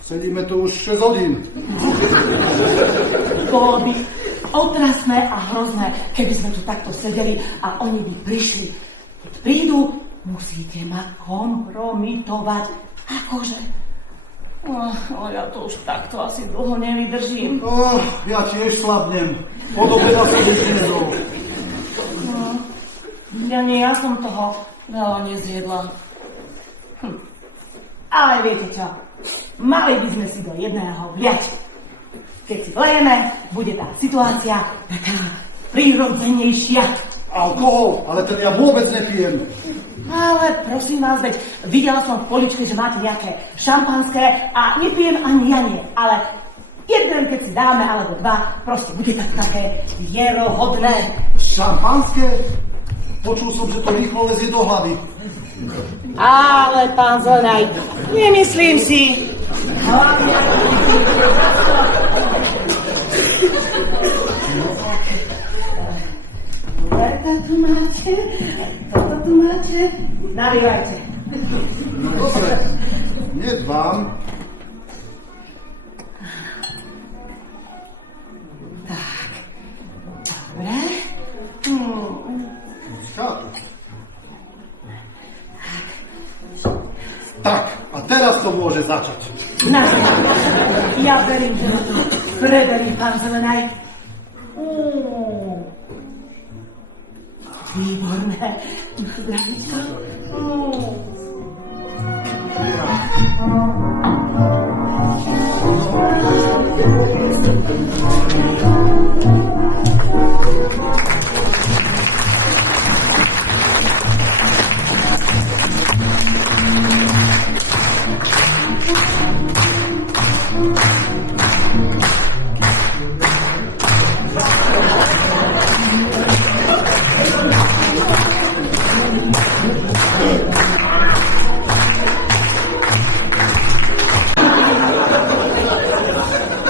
sedíme tu už 6 hodín. Bolo by otrasné a hrozné, keby sme tu takto sedeli a oni by prišli. Keď prídu, musíte ma kompromitovať. Akože? Ale ja to už takto asi dlho nevydržím. Ja tiež slabnem. Od obeda som nič nezol. Ja som toho veľa nezjedla. Ale viete čo? Mali by sme si do jedného vliať. Keď si vlejeme, bude tá situácia taká prírodzenejšia. Alkohol, ale ten ja vôbec nepijem. Ale prosím vás, veď videla som v poličke, že máte nejaké šampanské a nepijem ani ja nie. Ale jeden, keď si dáme, alebo 2, proste bude také vierohodné. Šampanské? Počul som, že to rýchlo lezie do hlavy. Ale pán Zelenaj, nemyslím si. Dobre, to tu máte, toto tu máte. Nalívajte. No dobre, nedbám. Dobre. Chápu. Tak, a teraz to môže začať. Na ja verím, že na to predarí pán Zelenaj. Výborné. Zdravíčko.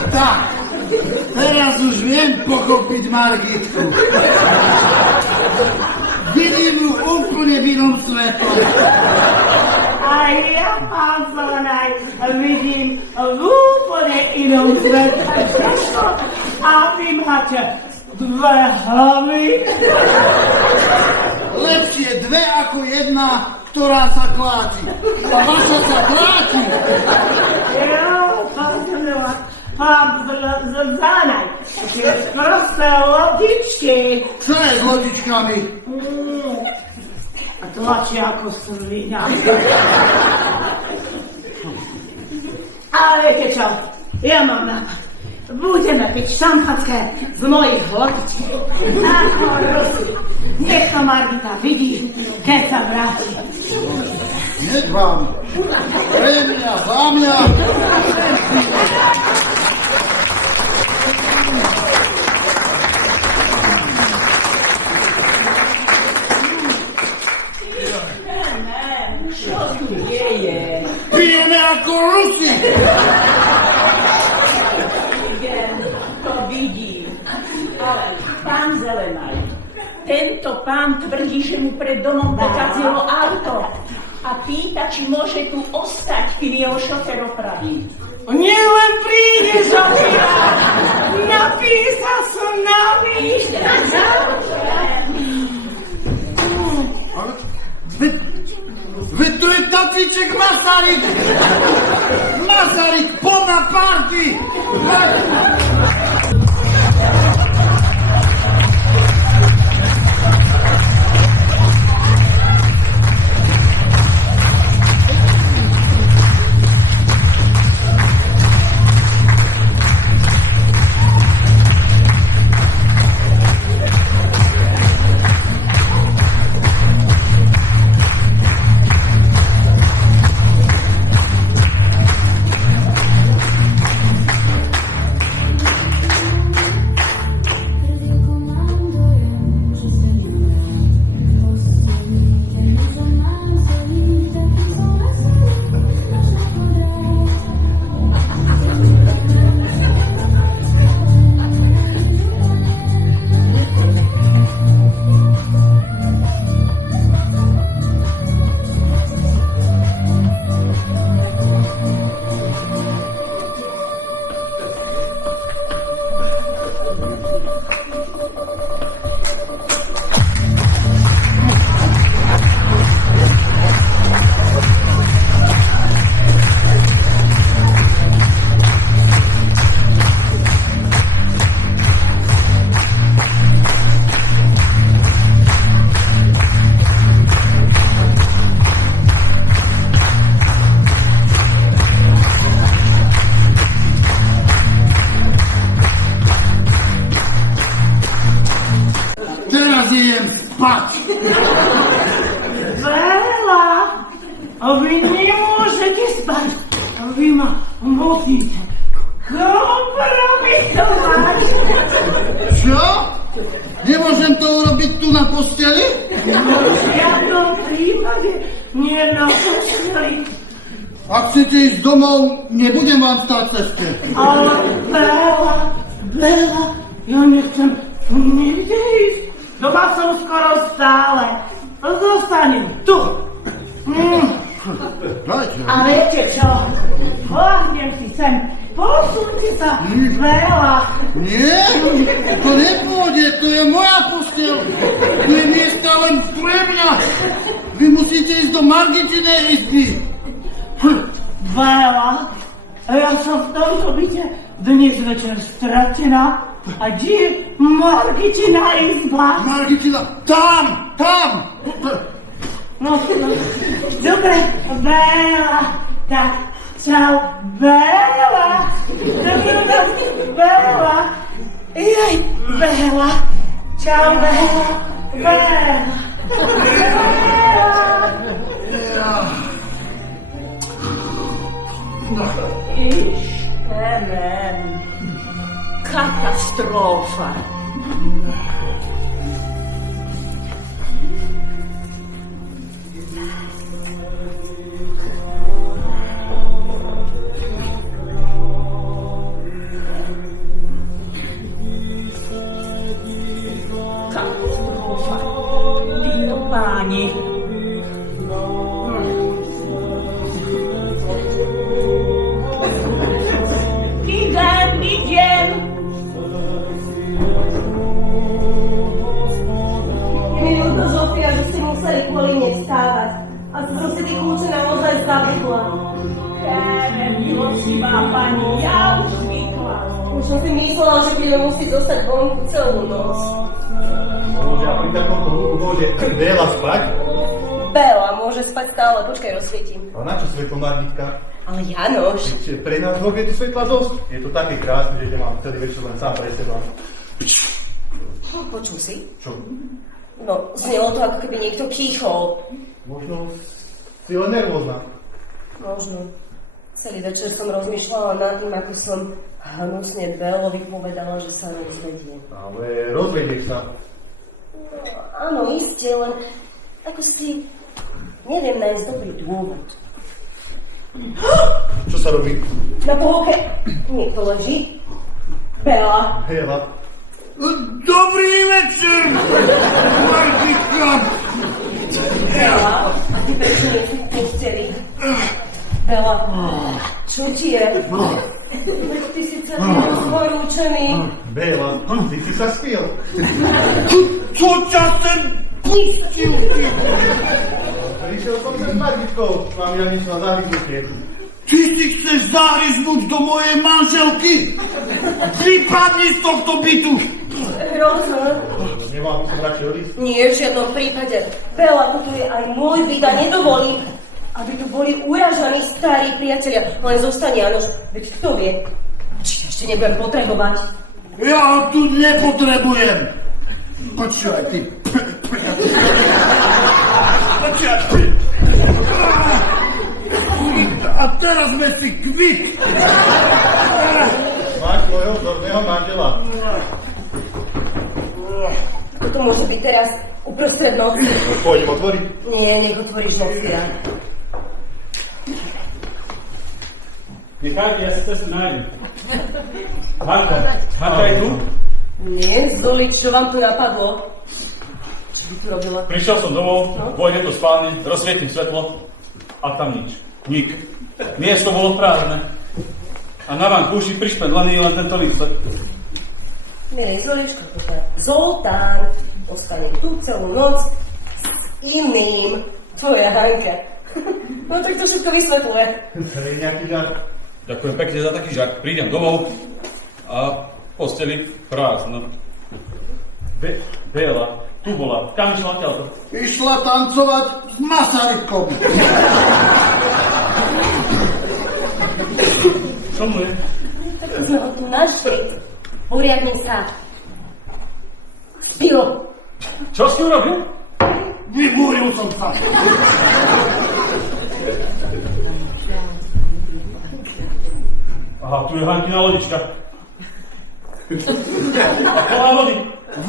Tak, teraz už viem pochopiť Margitku. Vidím ju úplne v inom svetle. A ja, pán Zelenaj, vidím v úplne inom svete. A vy máte dve hlavy. Lepšie dve ako jedna, ktorá sa kláti. A vaša sa kláti. Ja, pán Zelenaj, pán Zelenaj, tie prosté lodičky. Čo je s lodičkami? A tlačí ako svinia. Ale viete čo? Ja mám nápad. Budeme piť šampanské z mojich lodičiek. Ako Rusi. Nech to Margita vidí, keď sa vráti. Nedbám. Pre mňa, za mňa. Čo tu deje? Pijeme ako Rusi. To vidím. Ale pán Zelenaj, tento pán tvrdí, že mu pred domom pokazilo auto a pýta, či môže tu ostať, kým jeho šofer opraví. Nielen príde žofíra, napísa sa nami. Veď to je tatíček Masaryk. Masaryk, Bonaparte. A vy nemôžete spať. A vy ma musíte kompromitovať. Čo? Nemôžem to urobiť tu na posteli? V žiadnom prípade nie na posteli. Ak chcete ísť domov, nebudem vám stáť ceste. Ale Bela, ja nechcem nikde ísť. Doma som skoro stále. Zostanem tu. A viete čo? Hľadnem si sem. Posunte sa veľa. Nie, to nepôjde, to je moja posteľ. To je miesta len pre mňa. Vy musíte ísť do Margitinej izby. Veľa. Ja som v tomto byte dnes večer stratená. A kde je Margitina izba? Margitina, tam! No, dobre, Béla. Tak, čau, Béla. Béla. Jej, Béla. Čau, Béla. Béla. Ištenem. Katastrofa. Katastrofa. Títo páni. Idem. Je mi ľúto, Zofia, že ste museli kvôli mne vstávať. A som si tie kľúče naozaj zabudla. Milostivá pani, ja už zvykla. Už som si myslela, že budeme musieť zostať vonku celú noc. Môže, a pri takomto hluku môže Béla spať? Béla môže spať stále, počkaj, rozsvietím. A na čo svetlo, Margitka? Ale Janoš. Pre nás dvoch je tu svetla dosť. Je to také krásne, že ťa mám celý večer len sám pre seba. Počul si? Čo? No, znelo to, ako keby niekto kýchol. Možno si len nervózna. Možno. Celý večer som rozmýšľala nad tým, ako som hnusne Bélovi povedala, že sa rozvediem. Ale rozvedieš sa. No, áno, iste, len ako si neviem nájsť dobrý dôvod. Čo sa robí? Na polke niekto leží. Béla. Béla. Dobrý večer, Margitka. Béla, a ty prečo nie si v posteli? Béla, čo ti je? Veď ty si celý rozhorúčený. Béla, ty si sa spil. Čo ťa ten pustil? Prišiel som sa s Margitkou. Mám ja niečo na zahryznutie. Ty si chceš zahryznúť do mojej manželky? Vypadni z tohto bytu! Hrozno. Nemám som radšej odísť. Nie, v žiadnom prípade. Béla, toto je aj môj byt a nedovolím, aby tu boli uražaní starí priatelia. Len zostane, Janoš, veď kto vie, či ešte nebudem potrebovať. Ja ho tu nepotrebujem. Počúvaj, ty. Počúvaj. A teraz sme si kvit. Máš tvojho vzorného manžela. Toto môže byť teraz uprostred noci. Pôjdem otvoriť. Nie, nech otvoríš noctia. Nechajte, ja si cestu nájdem. Hanka je tu? Nie, Zoli, čo vám tu napadlo? Čo by tu robila? Prišiel som domov, pôjdem do spálne, rozsvietím svetlo a tam nič. Nik. Miesto bolo prázdne. A na vanku už prišpendlený len tento lístok. Milej Zoličko, Zoltán ostane tu celú noc s iným. Tvoja Hanka. No tak to všetko vysvetľuje. To je nejaký žart. Ďakujem pekne za taký žart. Prídem domov a posteli prázdno. Béla, tu bola. Kam išla odtiaľto? Išla tancovať s Masarykom. Čo mu je? Tak sme ho tu našli. Poriadne sa spil. Čo si urobil? Vybúril som sa. Aha, tu je Hankina lodička. A plná vody.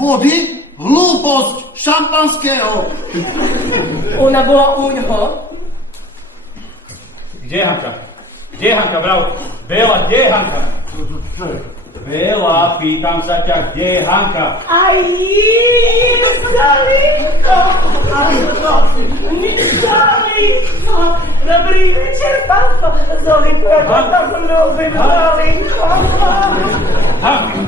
Vody? Hlúposť šampanského. Ona bola u ňoho. Kde je Hanka? Kde je Hanka, bravo? Béla, kde je Hanka? Bela, pýtam sa ťa, kde je Hanka? Aj Zolinko! Zolinko! Dobrý večer, pánko! Zolinko, ako tam rozumiem, Zolinko! Hanka!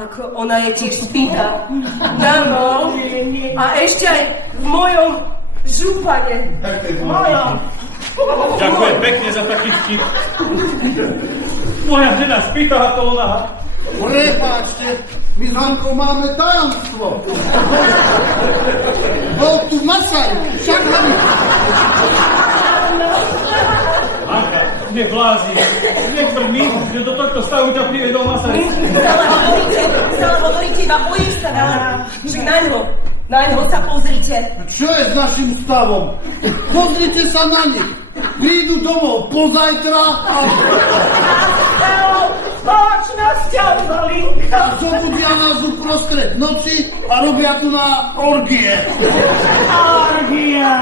Ako ona je tiež spýta. Damo. A ešte aj v mojom župane. Mojom! Ďakujem pekne za taký vtip. Moja žena spýtala to ona. Prepáčte, my s Hankou máme tajomstvo. Bol tu Masaryk, však hlavne. Hanka, neblázni, netvrdí, že do tohto stavu ťa privedol Masaryk. Stále hovoríte iba o ich stave. Že naňho sa pozrite. Čo je s našim stavom? Pozrite sa na nich. Prídu domov pozajtra a Spoločnosťou, Zolinko! zobudia nás uprostred noci a robia tu na orgie. Orgia!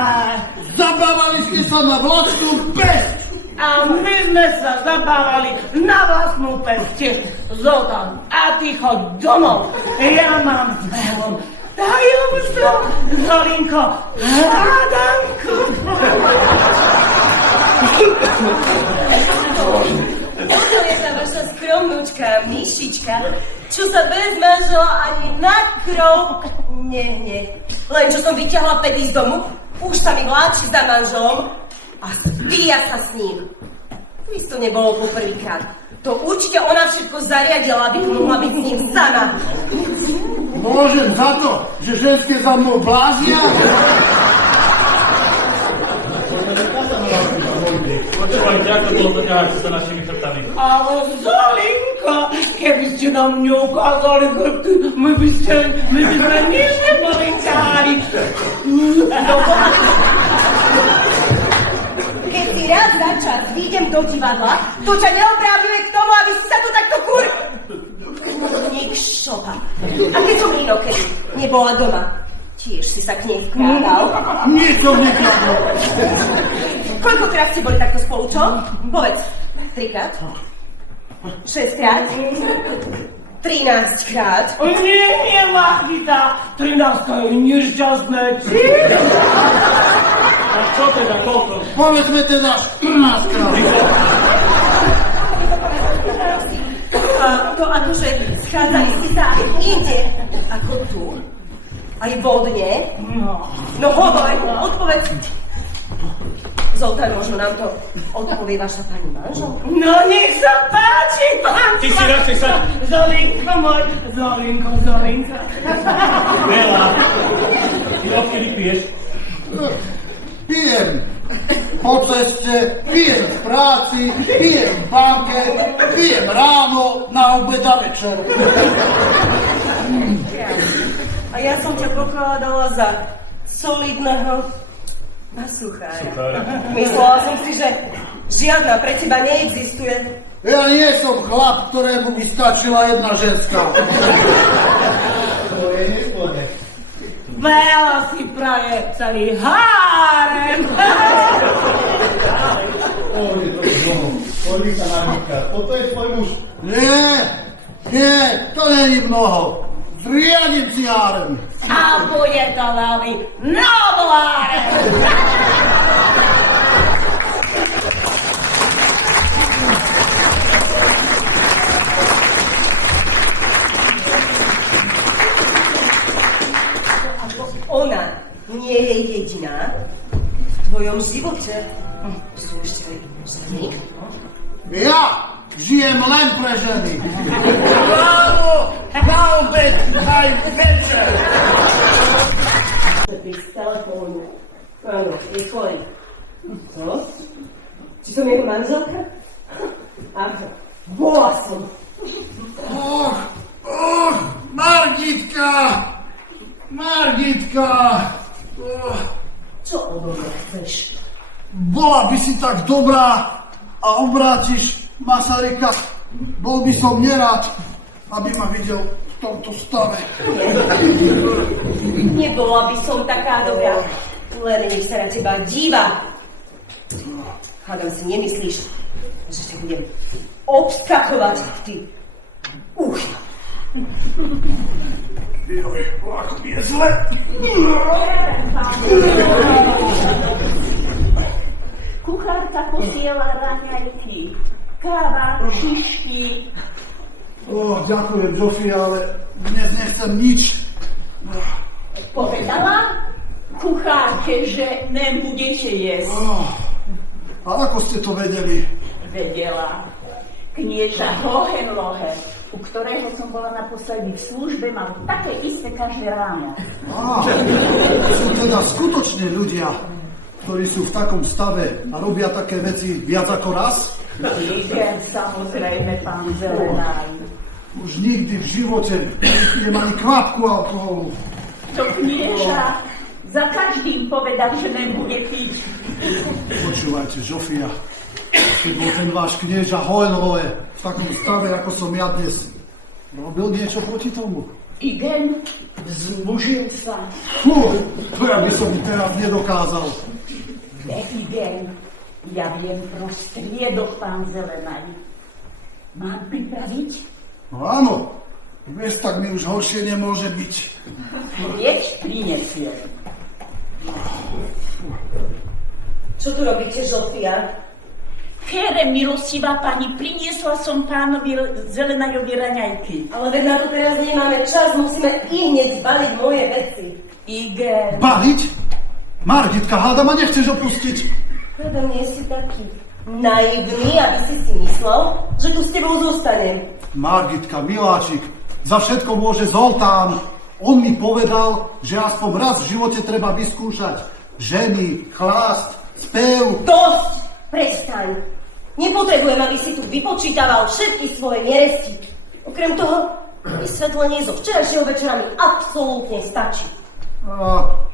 Zabávali ste sa na vlastnú pesť. A my sme sa zabávali na vlastnú pesť. Zoltán, a ty choď domov. Ja mám s Belom tajomstvo. Zolinko, hádanku. Toto je tá vaša skromnúčka, myšička, čo sa bez manžela ani na krov nehne. Len čo som vyťahla pedy z domu, už sa mi vláči za manželom a spíja sa s ním. To isto nebolo poprvýkrát. To určite ona všetko zariadila, aby mohla byť s ním sama. Môžem za to, že ženské za mnou bláznia? Počúvajte, ako dlho to ťaháte sa našimi chrbtami. Ale Zolinko, keby ste na mňa ukázali chrbty, my by sme nič neboli ťahali. Keď si raz za čas výjdem do divadla, to ťa neoprávňuje k tomu, aby si sa tu takto Nikšoha. A keď som inokedy nebola doma, tiež si sa k nej vkrádal. Nie som nekradol. Koľkokrát ste boli takto spolu, čo? Povedz. 3-krát? 6-krát? 13-krát? Nie, Margita, 13 je nešťastné. A čo teda, koľko? Povedzme teda 14 krát. To akože schádzali ste sa aj inde ako tu. Aj vodne. No hovor, odpovedz. Zoltán, možno nám to odpovie vaša pani manželka? No nech sa páči, pán. Ty si radšej sa... Zolinko môj, Zolinko. Bela, ty odkedy piješ? Pijem po ceste, pijem v práci, pijem v banke, pijem ráno, na obed a večer. A ja som ťa pokladala za solidného masuchára. Myslela som si, že žiadna pre teba neexistuje. Ja nie som chlap, ktorému by stačila jedna ženská. To je nespodne. Veľa si praje celý hárem. Poďme sa na Mika. Toto je tvoj muž. Nie, to není mnoho. Zriadím si hárem. A bude to veľmi noblárem. Ona nie je jediná v tvojom živote. Sú ešte aj ženy. Ja žijem len pre ženy. Ráno, na obed, aj večer. Z telefónu. Áno, je chorý. Co? Či som jeho manželka? Aha, bola som. Margitka! Čo odo mňa chceš? Bola by si tak dobrá a obrátiš Masaryka. Bol by som nerád, aby ma videl v tomto stave. Nebola by som taká dobrá, len nech sa na teba díva. Hádam si nemyslíš, že ťa budem obskakovať, ty. Už. Joj, ako mi je zle. Kuchárka posiela raňajky, káva, šišky. Ďakujem, Zofia, ale dnes nechcem nič. Povedala kuchárke, že nebudete jesť. A ako ste to vedeli? Vedela. Knieža Hohenlohe, u ktorého som bola naposledy v službe, mal také isté každé ráno. Sú teda skutočne ľudia, ktorí sú v takom stave a robia také veci viac ako raz? Igen, samozrejme, pán Zelenaj. Už nikdy v živote nepijem ani kvapku alkoholu. To knieža za každým povedal, že nebude piť. Počúvajte, Zofia, keď bol ten váš knieža Hohenlohe v takom stave, ako som ja dnes, robil niečo proti tomu? Igen, zmužil sa. Fú, to ja by som teraz nedokázal. Igen, ja viem prostriedok, pán Zelenaj. Mám pripraviť? No áno, vieš, tak mi už horšie nemôže byť. Hneď prinesie. Čo tu robíte, Zofia? Here, milostivá pani, priniesla som pánovi Zelenajovi raňajky. Ale veď na to teraz nemáme čas, musíme hneď baliť moje veci. Igen. Baliť? Margitka, hádam, ma nechceš opustiť? Preto nie si taký naivný, aby si myslel, že tu s tebou zostanem. Margitka, miláčik, za všetko môže Zoltán. On mi povedal, že aspoň raz v živote treba vyskúšať ženy, chlást, spev. Dosť! Prestaň! Nepotrebujem, aby si tu vypočítaval všetky svoje neresti. Okrem toho, vysvetlenie zo včerajšieho večera mi absolútne stačí.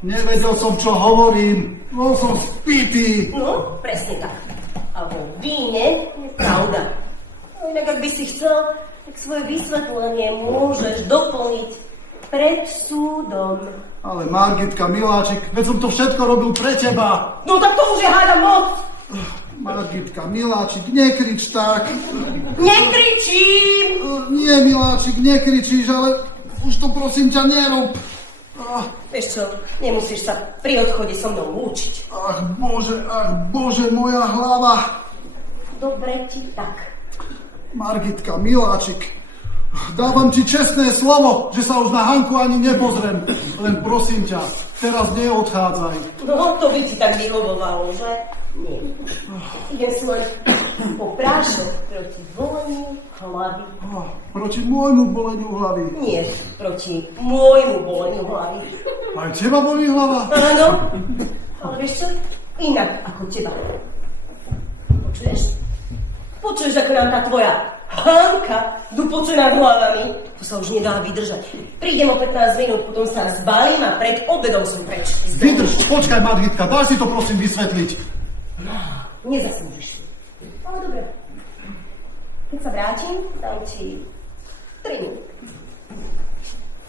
Nevedel som, čo hovorím. Bol som spitý. No, presne tak. A vo víne je pravda. No inak, ak by si chcel, tak svoje vysvetlenie môžeš doplniť pred súdom. Ale Margitka, miláčik, veď som to všetko robil pre teba. No tak to už je hádam moc! Margitka, miláčik, nekrič tak. Nekričím! Nie, miláčik, nekričíš, ale už to prosím ťa nerob. Vieš čo, nemusíš sa pri odchode so mnou lúčiť. Ach bože, moja hlava. Dobre ti tak. Margitka, miláčik, dávam ti čestné slovo, že sa už na Hanku ani nepozriem. Len prosím ťa, teraz neodchádzaj. No, to by ti tak vyhovovalo, že? Nie. Idem si len po prášok proti boleniu hlavy. Proti môjmu boleniu hlavy. Nie, proti môjmu boleniu hlavy. Aj teba bolí hlava? Áno, ale vieš čo? Inak ako teba. Počuješ? Počuješ, ako nám tá tvoja Hanka dupoce nad hlavami? To sa už nedá vydržať. Prídem o 15 minút, potom sa zbalím a pred obedom som preč. Vydrž, počkaj, Margitka, dáš si to prosím vysvetliť. Nezaslúžiš. Ale dobre. Keď sa vrátim, dám ti 3 minúty.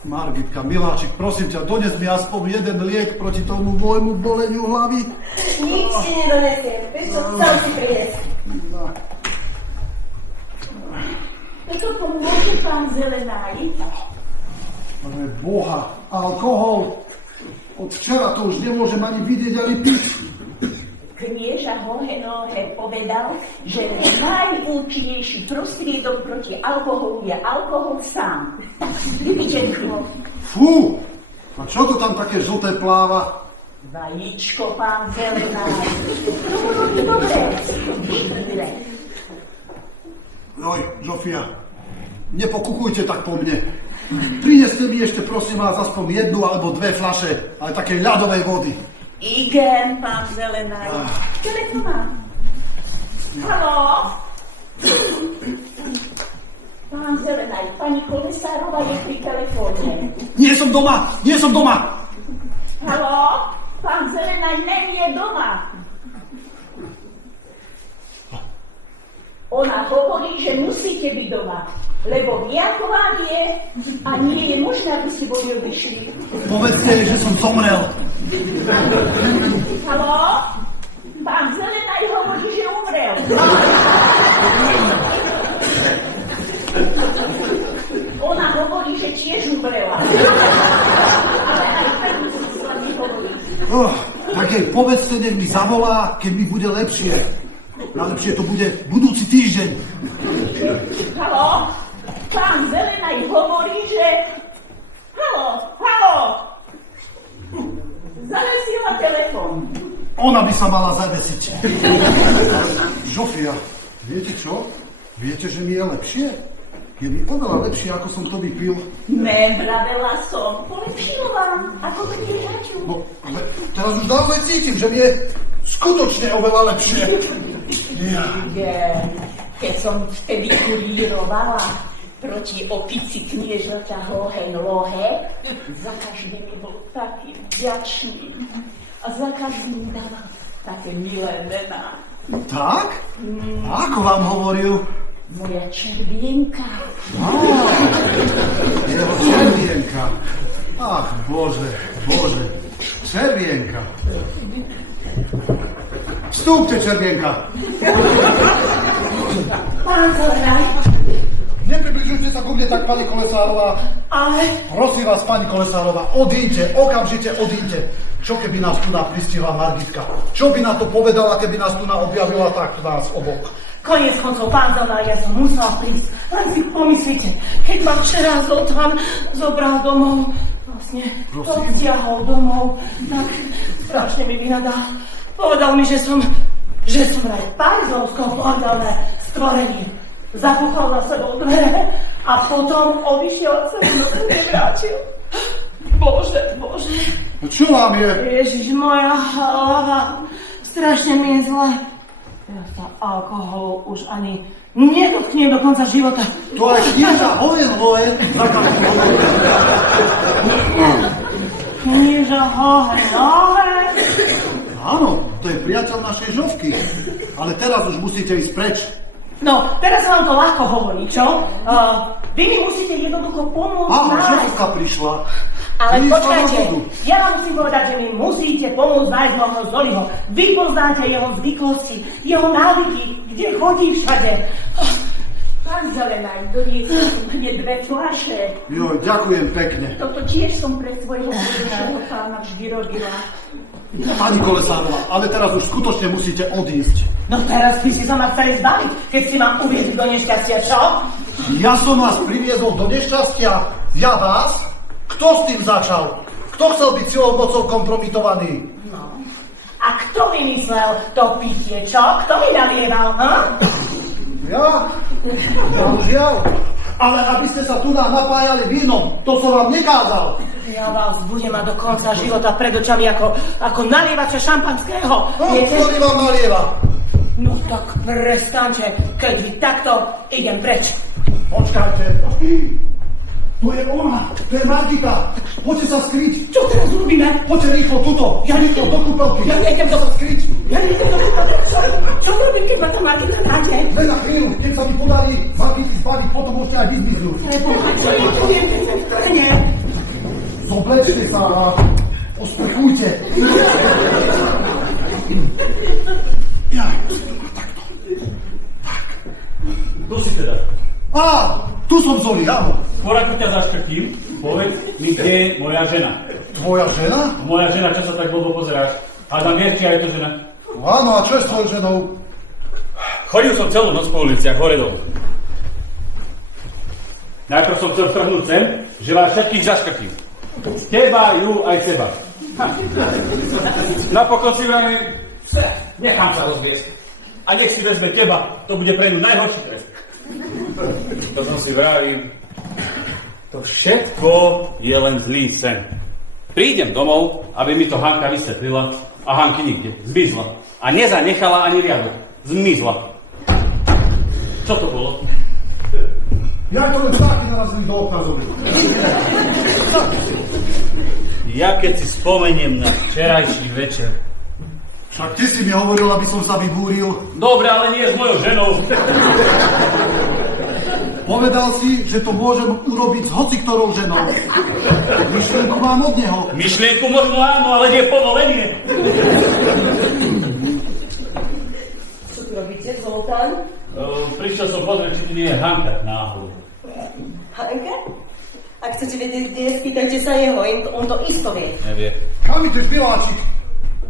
Margitka, miláčik, prosím ťa, dones mi aspoň jeden liek proti tomu môjmu boleniu hlavy. Nič ti nedonesiem. Vieš čo, sám si prinies. To pomôže pán Zelenaj. Pane Boha, alkohol. Od včera to už nemôžem ani vidieť, ani piť. Knieža Hohenlohe povedal, že najúčinnejší prostriedok proti alkoholu je alkohol sám. Tak si priviteľko. Fú, a čo to tam také žlté pláva? Vajíčko, pán Zelenaj. Dobre, dobre. Joj, Zofia, nepokuchujte tak po mne. Prineste mi ešte, prosím vás, aspoň 1 alebo 2 fľaše, ale takej ľadovej vody. Igen, pán Zelenaj. Telefon mám. Haló? Pán Zelenaj, pani Kolesárova je pri telefóne. Nie som doma! Haló? Pán Zelenaj nie je doma. Ona hovorí, že musíte byť doma, lebo vyjaková je a nie je možné, aby ste boli odišli. Povedzte jej, že som zomrel. Haló? Pán Zelenaj hovorí, že umrel. umrela. Ale aj tak by som chcela vyhovoriť. Tak jej povedzte, nech mi zavolá, keď mi bude lepšie. Najlepšie to bude budúci týždeň. Haló? Pán Zelenaj hovorí, že... Haló? Zavesila telefón. Ona by sa mala zavesiť. Žofia, viete čo? Viete, že mi je lepšie? Je mi oveľa lepšie, ako som to vypil. Vravela som, polepšilo vám, ako kniežaťu. No, ale teraz už naozaj cítim, že mi je skutočne oveľa lepšie. Keď som vtedy kurírovala proti opici kniežaťa Hohenlohe, za každým mi bol taký vďačný a za každým dával také milé mená. Tak? A ako vám hovoril? Moja červienka. Jeho červienka. Ach, Bože. Červienka. Vstúpte, červienka. Pán Zelenaj, Nepribližujte sa ku mne tak, pani Kolesárová. ale Prosím vás, pani Kolesárová, odíďte, okamžite odíďte. Čo keby nás tu pristihla Margitka? Čo by na to povedala, keby nás tu objavila takto nás obok? koniec koncov, pán Zelenaj, ja som musela prísť. Len si pomyslíte, keď ma včera Zoltán zobral domov, vlastne odtiahol domov, tak strašne mi vynadal. Povedal mi, že som vraj parizovsko-pohľadné stvorenie. Zapuchal za sebou dvere a potom odišiel a sa nevrátil. Bože. No čo vám je? Ježiš, moja hlava, strašne mi je zle. Ja sa alkoholu už ani nedotknem do konca života. To aj knieža Hohenlohe zakázal. Knieža Hohenlohe? Áno, to je priateľ našej Žovky. Ale teraz už musíte ísť preč. No, teraz sa vám to ľahko hovorí, čo? Vy mi musíte jednoducho pomôcť Áno, nájsť. Žovka prišla. Ale Vyšla počkajte, do vodu. ja vám musím povedať, že mi musíte pomôcť nájsť môjho Zoliho. Vy poznáte jeho zvyklosti, jeho návyky, kde chodí všade. Pán Zelenaj, doniesol som hneď 2 fľaše. Jo, ďakujem pekne. Toto tiež som pre svojho budúceho pána vždy robila. Pani Kolesárová, ale teraz už skutočne musíte odísť. No teraz by si sa ma chceli zbaviť, keď si ma uviezli do nešťastia, čo? Ja som vás priviezol do nešťastia. Ja vás? Kto s tým začal? Kto chcel byť silou mocou kompromitovaný? A kto vymyslel to pitie, čo? Kto mi nalieval, ha? Ja? Bohužiaľ. Ale aby ste sa tu napájali vínom, to som vám nekázal. Ja vás budem mať do konca života pred očami ako nalievača šampanského. No, ktorý vám nalieva? No tak prestaňte, keď vy takto idem preč. Počkajte. To je ona, to je Margita. Poďte sa skryť. Čo teraz urobíme? Poďte rýchlo tuto. Ja Rýchlo do kúpelky. Ja nejdem Poďte sa skryť. Ja nejdem do kúpelky. Čo urobím, keď ma tá Margita nájde? Len na chvíľu, keď sa mi podarí Margity zbaviť, potom môžete aj vyzmiznúť. Čo ja poviem, keď sa mi stane? Zoblečte sa a osprchujte. Tu si teda. Á, tu som Zoli, áno. Skôr ako ťa zaškrtím, povedz mi, kde je moja žena. Tvoja žena? Moja žena, čo sa tak blbo pozeráš? A tam vieš, či aj to žena. Áno, a čo je s tvojou ženou? Chodil som celú noc po uliciach, hore dolu. Najprv som chcel vtrhnúť sem, že vás všetkých zaškrtím. Teba, ju, aj seba. Napokon si vravím, nechám sa rozviesť. A nech si vezme teba, to bude pre ňu najhorší trest. To som si vravím, to všetko je len zlý sen. Prídem domov, aby mi to Hanka vysvetlila, a Hanky nikde, zmizla. A nezanechala ani riadok, zmizla. Čo to bolo? Ja to len vtáky narazili do okna Zoli. Ja keď si spomeniem na včerajší večer. Však ty si mi hovoril, aby som sa vybúril. Dobre, ale nie s mojou ženou. Povedal si, že to môžem urobiť s hociktorou ženou. Myšlienku mám od neho. Myšlienku možno áno, ale nie povolenie. Čo tu robíte, Zoltán? Prišiel som pozrieť, či tu nie je Hanka náhodou. Hanka? A Ak chcete vedieť, kde je, spýtajte sa jeho, on to isto vie. Nevie. Kam ideš, Miláčik?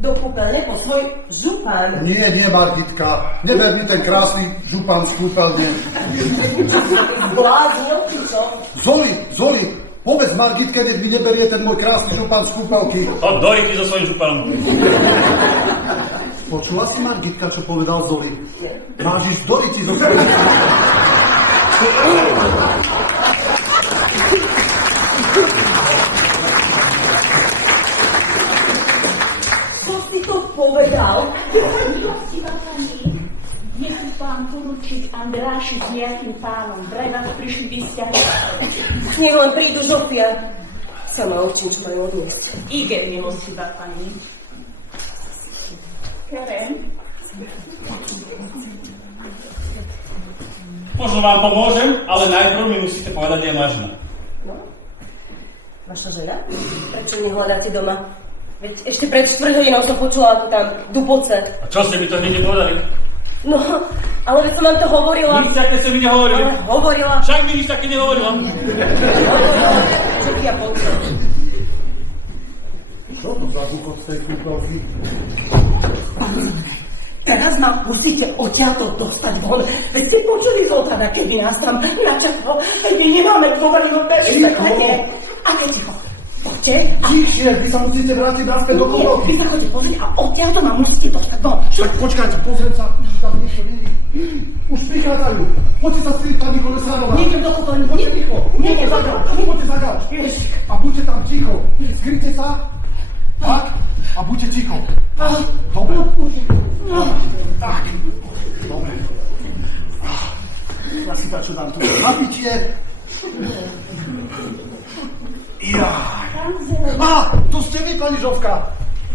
Do kúpeľne po svoj župan. Nie, Margitka. Neber mi ten krásny župan z kúpeľne. Zbláznil, či čo? Zoli, povedz Margitke, nech mi neberie ten môj krásny župan z kúpeľky. Chod do ryti so svojím županom. Počula si, Margitka, čo povedal Zoli? Máš ísť do ryti so svojím županom. Co si to povedal? Milostivá pani, nech pán poručiť Andráši s nejakým pánom. Vraj vás prišli vysťahovať. Nech len prídu Žofia. Sama určím, čo majú odniesť. Ide, milostivá pani. Keren, Možno vám pomôžem, ale najprv mi musíte povedať, kde je moja žena. No? Vaša žena? Prečo nehľadáte doma? Veď ešte pred 4 hodinou som počula, ako tam dupoce. A čo ste mi to hneď nepovedali? No, ale veď som vám to hovorila. Nič také ste mi nehovorili. Ale hovorila. Však mi nič také nehovorila. Hovorila, že ti ja počuť. Čo to za zvuk z tej kúpeľky? Teraz ma musíte odtiaľto dostať von. Veď ste počuli Zoltána, keby nás tam načakal. Veď my nemáme dôvody do vysvetlenie. A keď ticho, poďte a... Tichšie, vy sa musíte vrátiť naspäť do Nie, kúpeľky. vy sa chodite pozrieť a odtiaľto ma musíte dostať von. Tak počkajte, pozriem sa, či tam niečo není. Už prichádzajú. Poďte sa skryť, pani Kolesárová. Nejdem do kúpeľne, Poďte ticho. Nejdem za mnou. Poďte za gauč. A buďte tam ticho. Skryte sa. Tak. A buďte ticho. Dobre. Tak. Dobre. Ja si dačo dám tu napitie. pán Zelený, To ste vy, pani Žovka.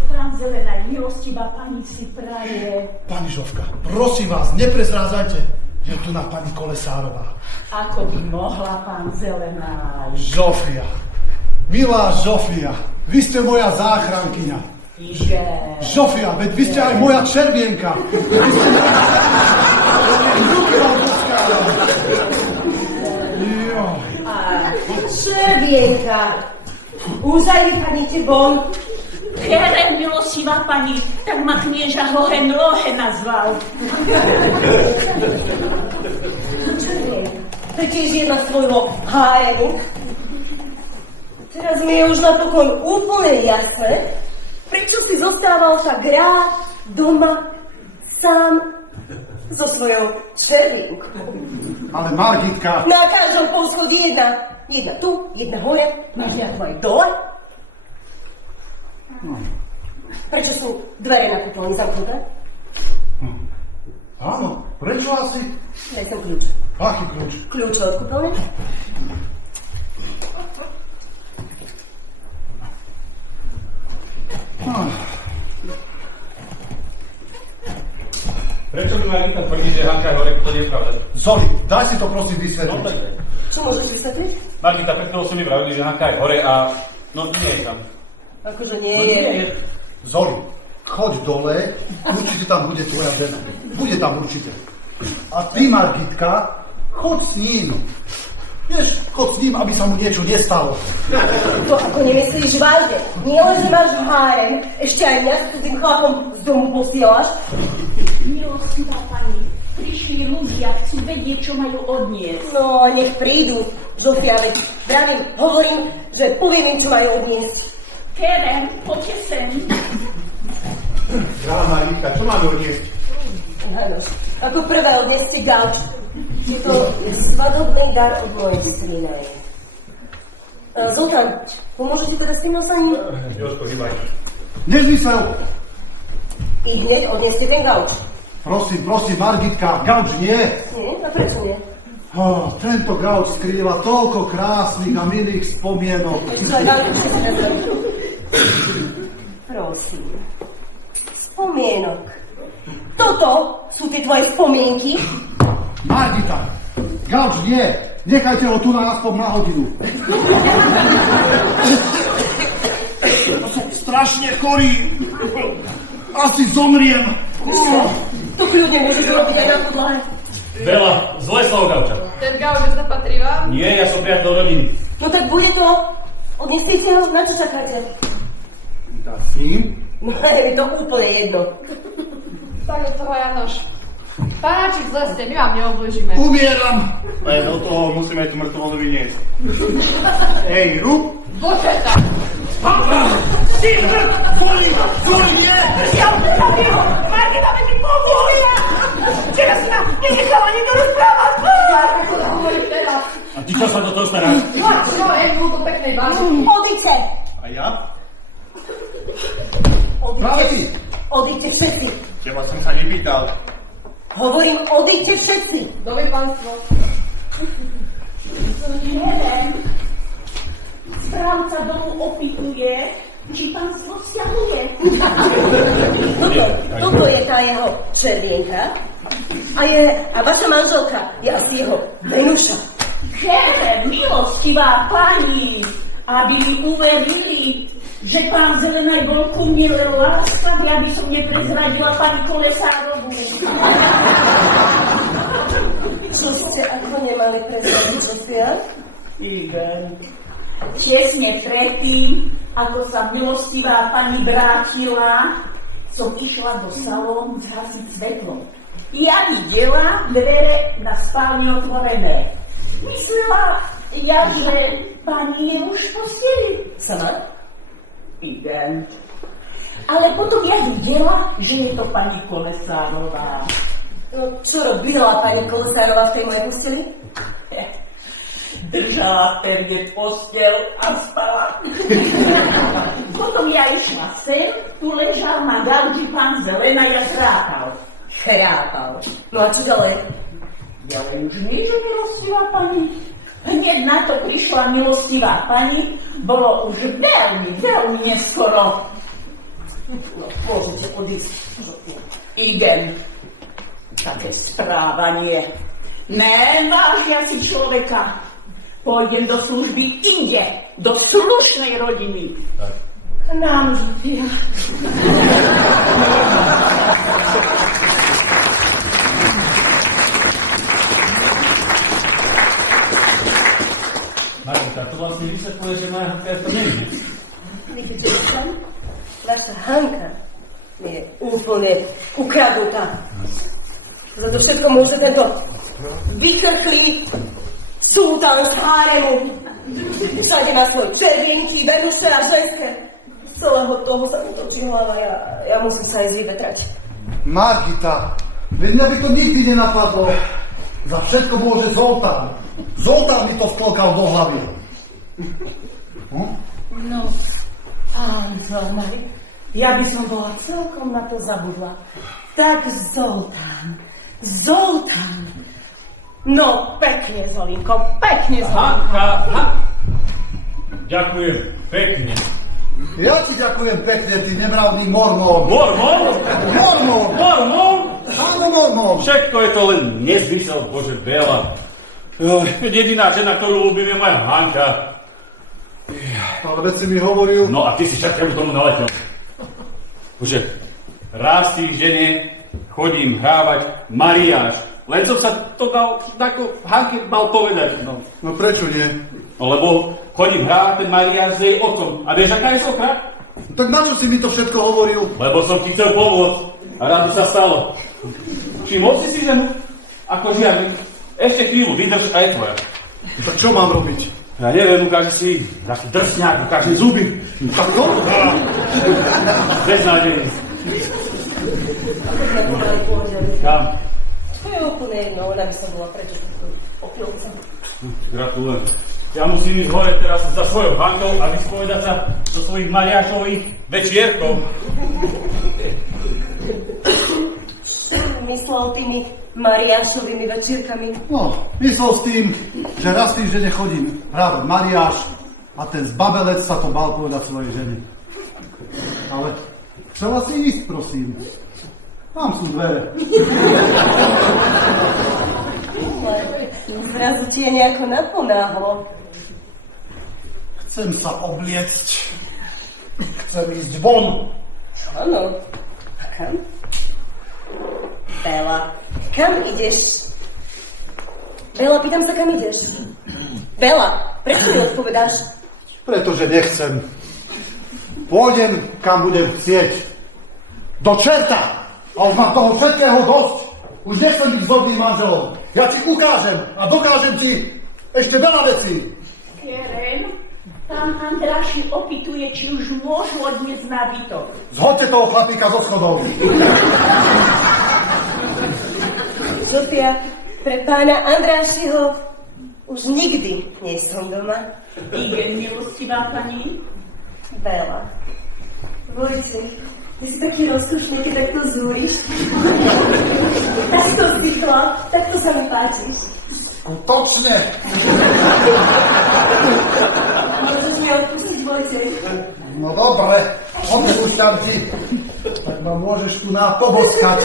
pán Zelená, milostivá pani si praje. Pani Žovka, prosím vás, neprezrádzajte. Je tu na pani Kolesárová. Ako by mohla pán Zelená? Žofia. Milá Žofia, vy ste moja záchrankyňa. Že... Žofia, veď vy ste aj moja červienka. Vy ste moja... Ruky vám poskávam. Joj. Červienka. Úzaj vypadnite von. Keren, milostivá pani, tak ma knieža Hohen Lohe nazval. Červienka. To je tiež jedna svojho hájemu. Teraz mi je už napokon úplne jasné, prečo si zostával však rád doma sám so svojou červienkou. Ale Margitka, Na každom poschodí jedna tu, jedna hore, máš nejakú aj dole? Prečo sú dvere na kúpeľni zamknuté? áno, prečo asi? Daj sem kľúč. Aký kľúč? Kľúč od kúpeľne? Prečo mi Margita tvrdí, že Hanka je hore, keď to nie je pravda? Zoli, daj si to prosím No vysvetliť. tak je. Čo môžeš vysvetliť? Margita, pred chvíľou ste mi vravili, že Hanka je hore a... No nie je tam. Akože nie No je. nie je. Zoli, choď dole, určite tam bude tvoja žena. Bude tam určite. A ty, Margitka, choď s ním. Vieš, choď s ním, aby sa mu niečo nestalo. To ako nemyslíš vážne. Nie len, že máš hárem, ešte aj mňa s tým chlapom z domu posielaš. Milostivá pani, prišli ľudia, chcú vedieť, čo majú odniesť. No, nech prídu. Žofia, veď hovorím, že poviem im, čo majú odniesť. Keren, poďte sem. Drahá Margitka, čo máme odniesť? Hanoš, ako prvé odnieste gauč. Je to svadobný dar od mojej strinej. Zoltán, pomôžu ti teda s tým nosaním? Jožko, hýbaj. Nezmysel! I hneď odnieste ten gauč. Prosím, Margitka, gauč nie. Nie? A prečo nie? Tento gauč skrýva toľko krásnych a milých spomienok. Ešte aj gauč si nezrejme. Prosím. Spomienok. Toto sú tie tvoje spomienky? Margita, gauč nie. Nechajte ho tu na aspoň na hodinu. Som strašne chorý. Asi zomriem. To kľudne môžeš urobiť aj na podlahe. Bela, zlé slovo gauča. Ten gauč nezapatrí vám? Nie, ja som priateľ rodiny. No tak bude to. Odnesiete ho, na čo čakáte? Dá s ním? No je mi to úplne jedno. Tak od toho Janoš. Pánačik zle ste, my vám neoblížime. Umieram! Len do toho musíme tú mŕtvoľu vyniesť. Ej, rúb! Bože tak! Ja už nezabijem ho! Margita, aby mi pomohli! Včera si ma nenechala nikto rozprávať! Ako to hovoríš teraz? A ty čo sa do toho staráš? No a čo, jednú do peknej bažiky. Odíďte! A ja? Práve ty! Odíďte všetci! Teba som sa nepýtal. Hovorím, odíďte všetci! Dobre, pánstvo. Neviem. Správca domu opýtuje, či pán vzťahuje. Toto je tá jeho červienka a vaša manželka je asi jeho Venuša. Kere, milostivá pani, aby mi uverili, že pán Zelenaj bol ku mne láskavý, aby som neprezradila pani Kolesárovú. Čo ste ako nemali prezradiť, Zofia? Igen. Česne predtým, ako sa milostivá pani vrátila, som išla do salónu zhasiť svetlo. Ja videla dvere na spálni otvorené. Myslela ja, že pani je už v posteli. Sama? Igen. Ale potom ja videla, že je to pani Kolesárová. No, čo robila pani Kolesárová v tej mojej posteli? Držala pevne postel a spala. Potom ja išla sem, tu ležal na gauči pán Zelenaj a chrápal. Chrápal. No a čo ďalej? Ďalej už nič, milostivá pani. Hneď na to prišla milostivá pani, bolo už veľmi, veľmi neskoro. No, môžete odísť. Igen. Také správanie. Nevážia si človeka. Pôjdem do služby inde, do slušnej rodiny. K nám, Zofia. Margita, to vlastne vysvetľuje, že moja Hanka je v tom nevidí. Viete, čo je tam? Vaša Hanka je úplne ukradnutá. Za to všetko môže tento vychrchlý sultán z háremu. Všade má svoje červienky, Venuše a ženské. Z celého toho sa mi točí hlava. Ja musím sa aj vyvetrať. Margita, veď mňa by to nikdy nenapadlo. Za všetko môže Zoltán. Zoltán mi to vklokal do hlavy. No, pán Zolnaj, ja by som bola celkom na to zabudla. Tak Zoltán. No, pekne, Zolinko, pekne, Zolinko. Hanka. Ďakujem, pekne. Ja ti ďakujem pekne, ty nemravný mormón. Mormon? Mormón! Mormon? Áno, mormón. Všetko je to len nezmysel, Bože, Bela. Jediná žena, ktorú ľúbim, je moja Hanka. Ale veď si mi hovoril... No a ty si čakáš tomu naletel. Bože, raz v týždene chodím hrávať mariáž. Len som sa to dal, tako Hanke mal povedať. No prečo nie? No lebo chodím hrávať ten mariáž s jej otcom. A vieš, aká je sokra? Tak na čo si mi to všetko hovoril? Lebo som ti chcel pomôcť. A rád by sa stalo. Všimol si si ženu? Ako žiadny. Ešte chvíľu, vydrž a je tvoja. Tak čo mám robiť? Ja neviem, ukáže si taký drsňák, ukáže zuby. Tak to? Beznádený. Ako sa pomaly pôjdem. Kam? To je úplne jedno, ona by som bola prečo opilca. Gratulujem. Ja musím ísť hore teraz za svojou Hankou a vyspovedať sa do svojich mariášových večierkov. Myslel tými mariášovými večírkami. No, myslel s tým, že raz týždenne chodím hrávať mariáš a ten zbabelec sa to bál povedať svojej žene. Ale chcela si ísť, prosím. Tam sú dvere. Zrazu ti je nejako naponáhlo. Chcem sa obliecť. Chcem ísť von. Áno. A kam? Bela, kam ideš? Bela, pýtam sa, kam ideš? Bela! Prečo neodpovedáš? Pretože nechcem. Pôjdem, kam budem chcieť. Do čerta! A už mám toho všetkého dosť. Už nechcem byť dobrým manželom. Ja ti ukážem a dokážem ti ešte veľa vecí. Keren, pán Andráši opýtuje, či už môžu odniesť nábytok. Zhoďte toho chlapíka zo schodov. Zofia, pre pána Andrášiho už nikdy nie som doma. Igen, milostivá pani. Veľa. Vojtech, ty si taký rozkošný, keď takto zúriš. Takto zdychla, takto sa mi páčiš. Skutočne. Môžeš mi odpustiť, Vojtech? No dobre, odpúšťam ti. Tak ma môžeš tu poboskať.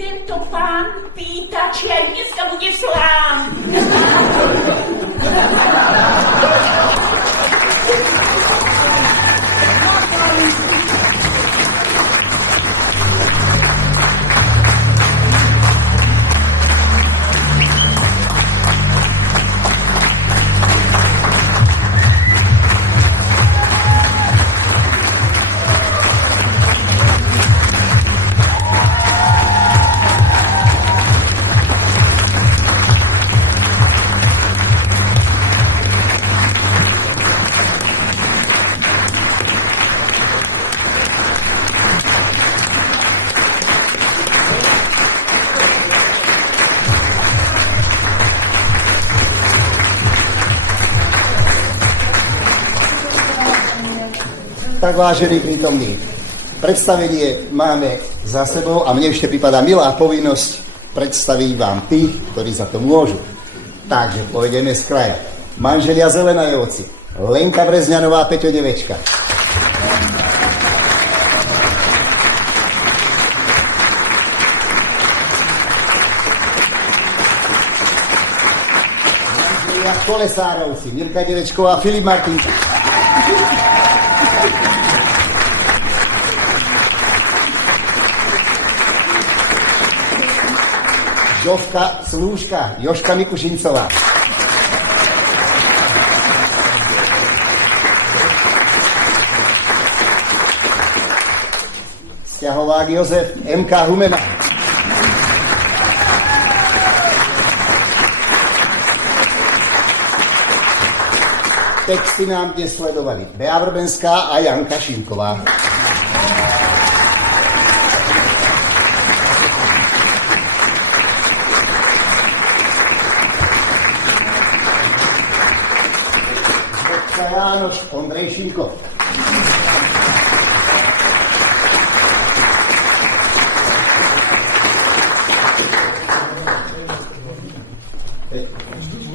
Tento pán pýta, či aj dneska bude slám. Tak vážení prítomní, predstavenie máme za sebou a mne ešte pripadá milá povinnosť predstaviť vám tých, ktorí za to môžu. Takže pôjdeme z kraja. Manželia Zelenajovci, Lenka Brezňanová, Peťo Devečka. Manželia Kolesárovci, Mirka Devečková, Filip Martinka. Žovka Slúžka, Jožka Mikušincová. Sťahovák Jozef, MK Humena. Texty nám dnes sledovali Bea Vrbenská a Janka Šimková. Jánoš Ondrej Šimko.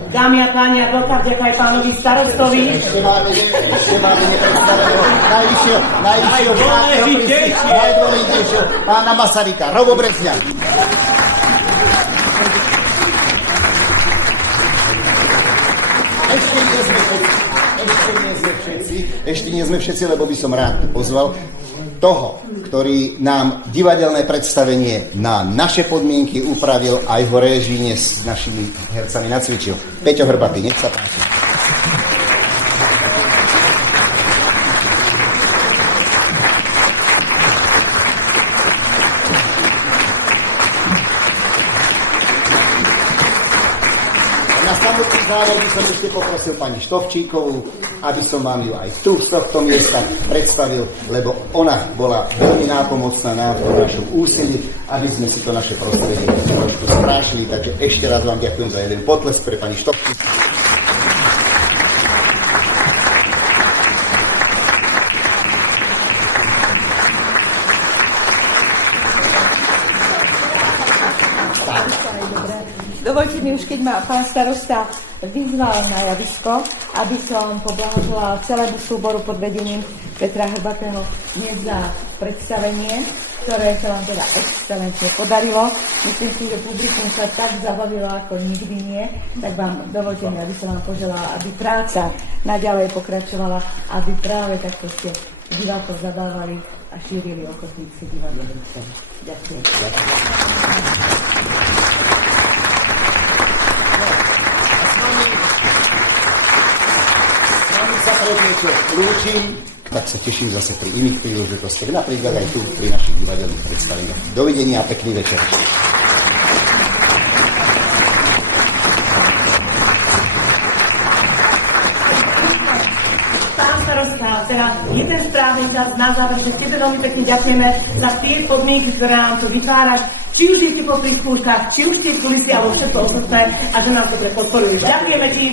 Dámy a páni, a veľká vďaka aj pánovi starostovi. Ešte máme nepredstaveného najdôležitejšieho pána Masaryka, Robo Brezňan. Ešte nie sme všetci, lebo by som rád pozval toho, ktorý nám divadelné predstavenie na naše podmienky upravil aj ho réžine s našimi hercami nacvičil. Peťo Hrbatý, nech sa páči. Na samotný záver by som ešte poprosil pani Štovčíkovú, aby som vám ju aj tu z tohto miesta predstavil, lebo ona bola veľmi nápomocná na našom úsilí, aby sme si to naše prostredie trošku sprášili. Takže ešte raz vám ďakujem za jeden potlesk pre pani Štovčíkovú. Dovolte mi už, keď ma pán starosta vyzval na javisko, aby som poblahoželala celému súboru pod vedením Petra Hrbatého dnes za predstavenie, ktoré sa vám teda excelentne podarilo. Myslím si, že publikum sa tak zabavilo ako nikdy nie, tak vám dovolte mi, aby som vám poželala, aby práca naďalej pokračovala, aby práve takto ste divákov zabávali a šírili ochotníci divadelný sen. Ďakujem. Sa predniečo lúčim, tak sa teším zase pri iných príležitostiach, napríklad aj tu pri našich divadelných predstaveniach. Dovidenia a pekný večer. Pán starosta, teda je ten správny čas na záver, že tebe veľmi pekne ďakujeme za tie podmienky, ktoré nám tu vytváraš, či už ste popri skúškach, či už ste v kulisi alebo všetko ostatné a že nám to podporuješ. Ďakujeme ti.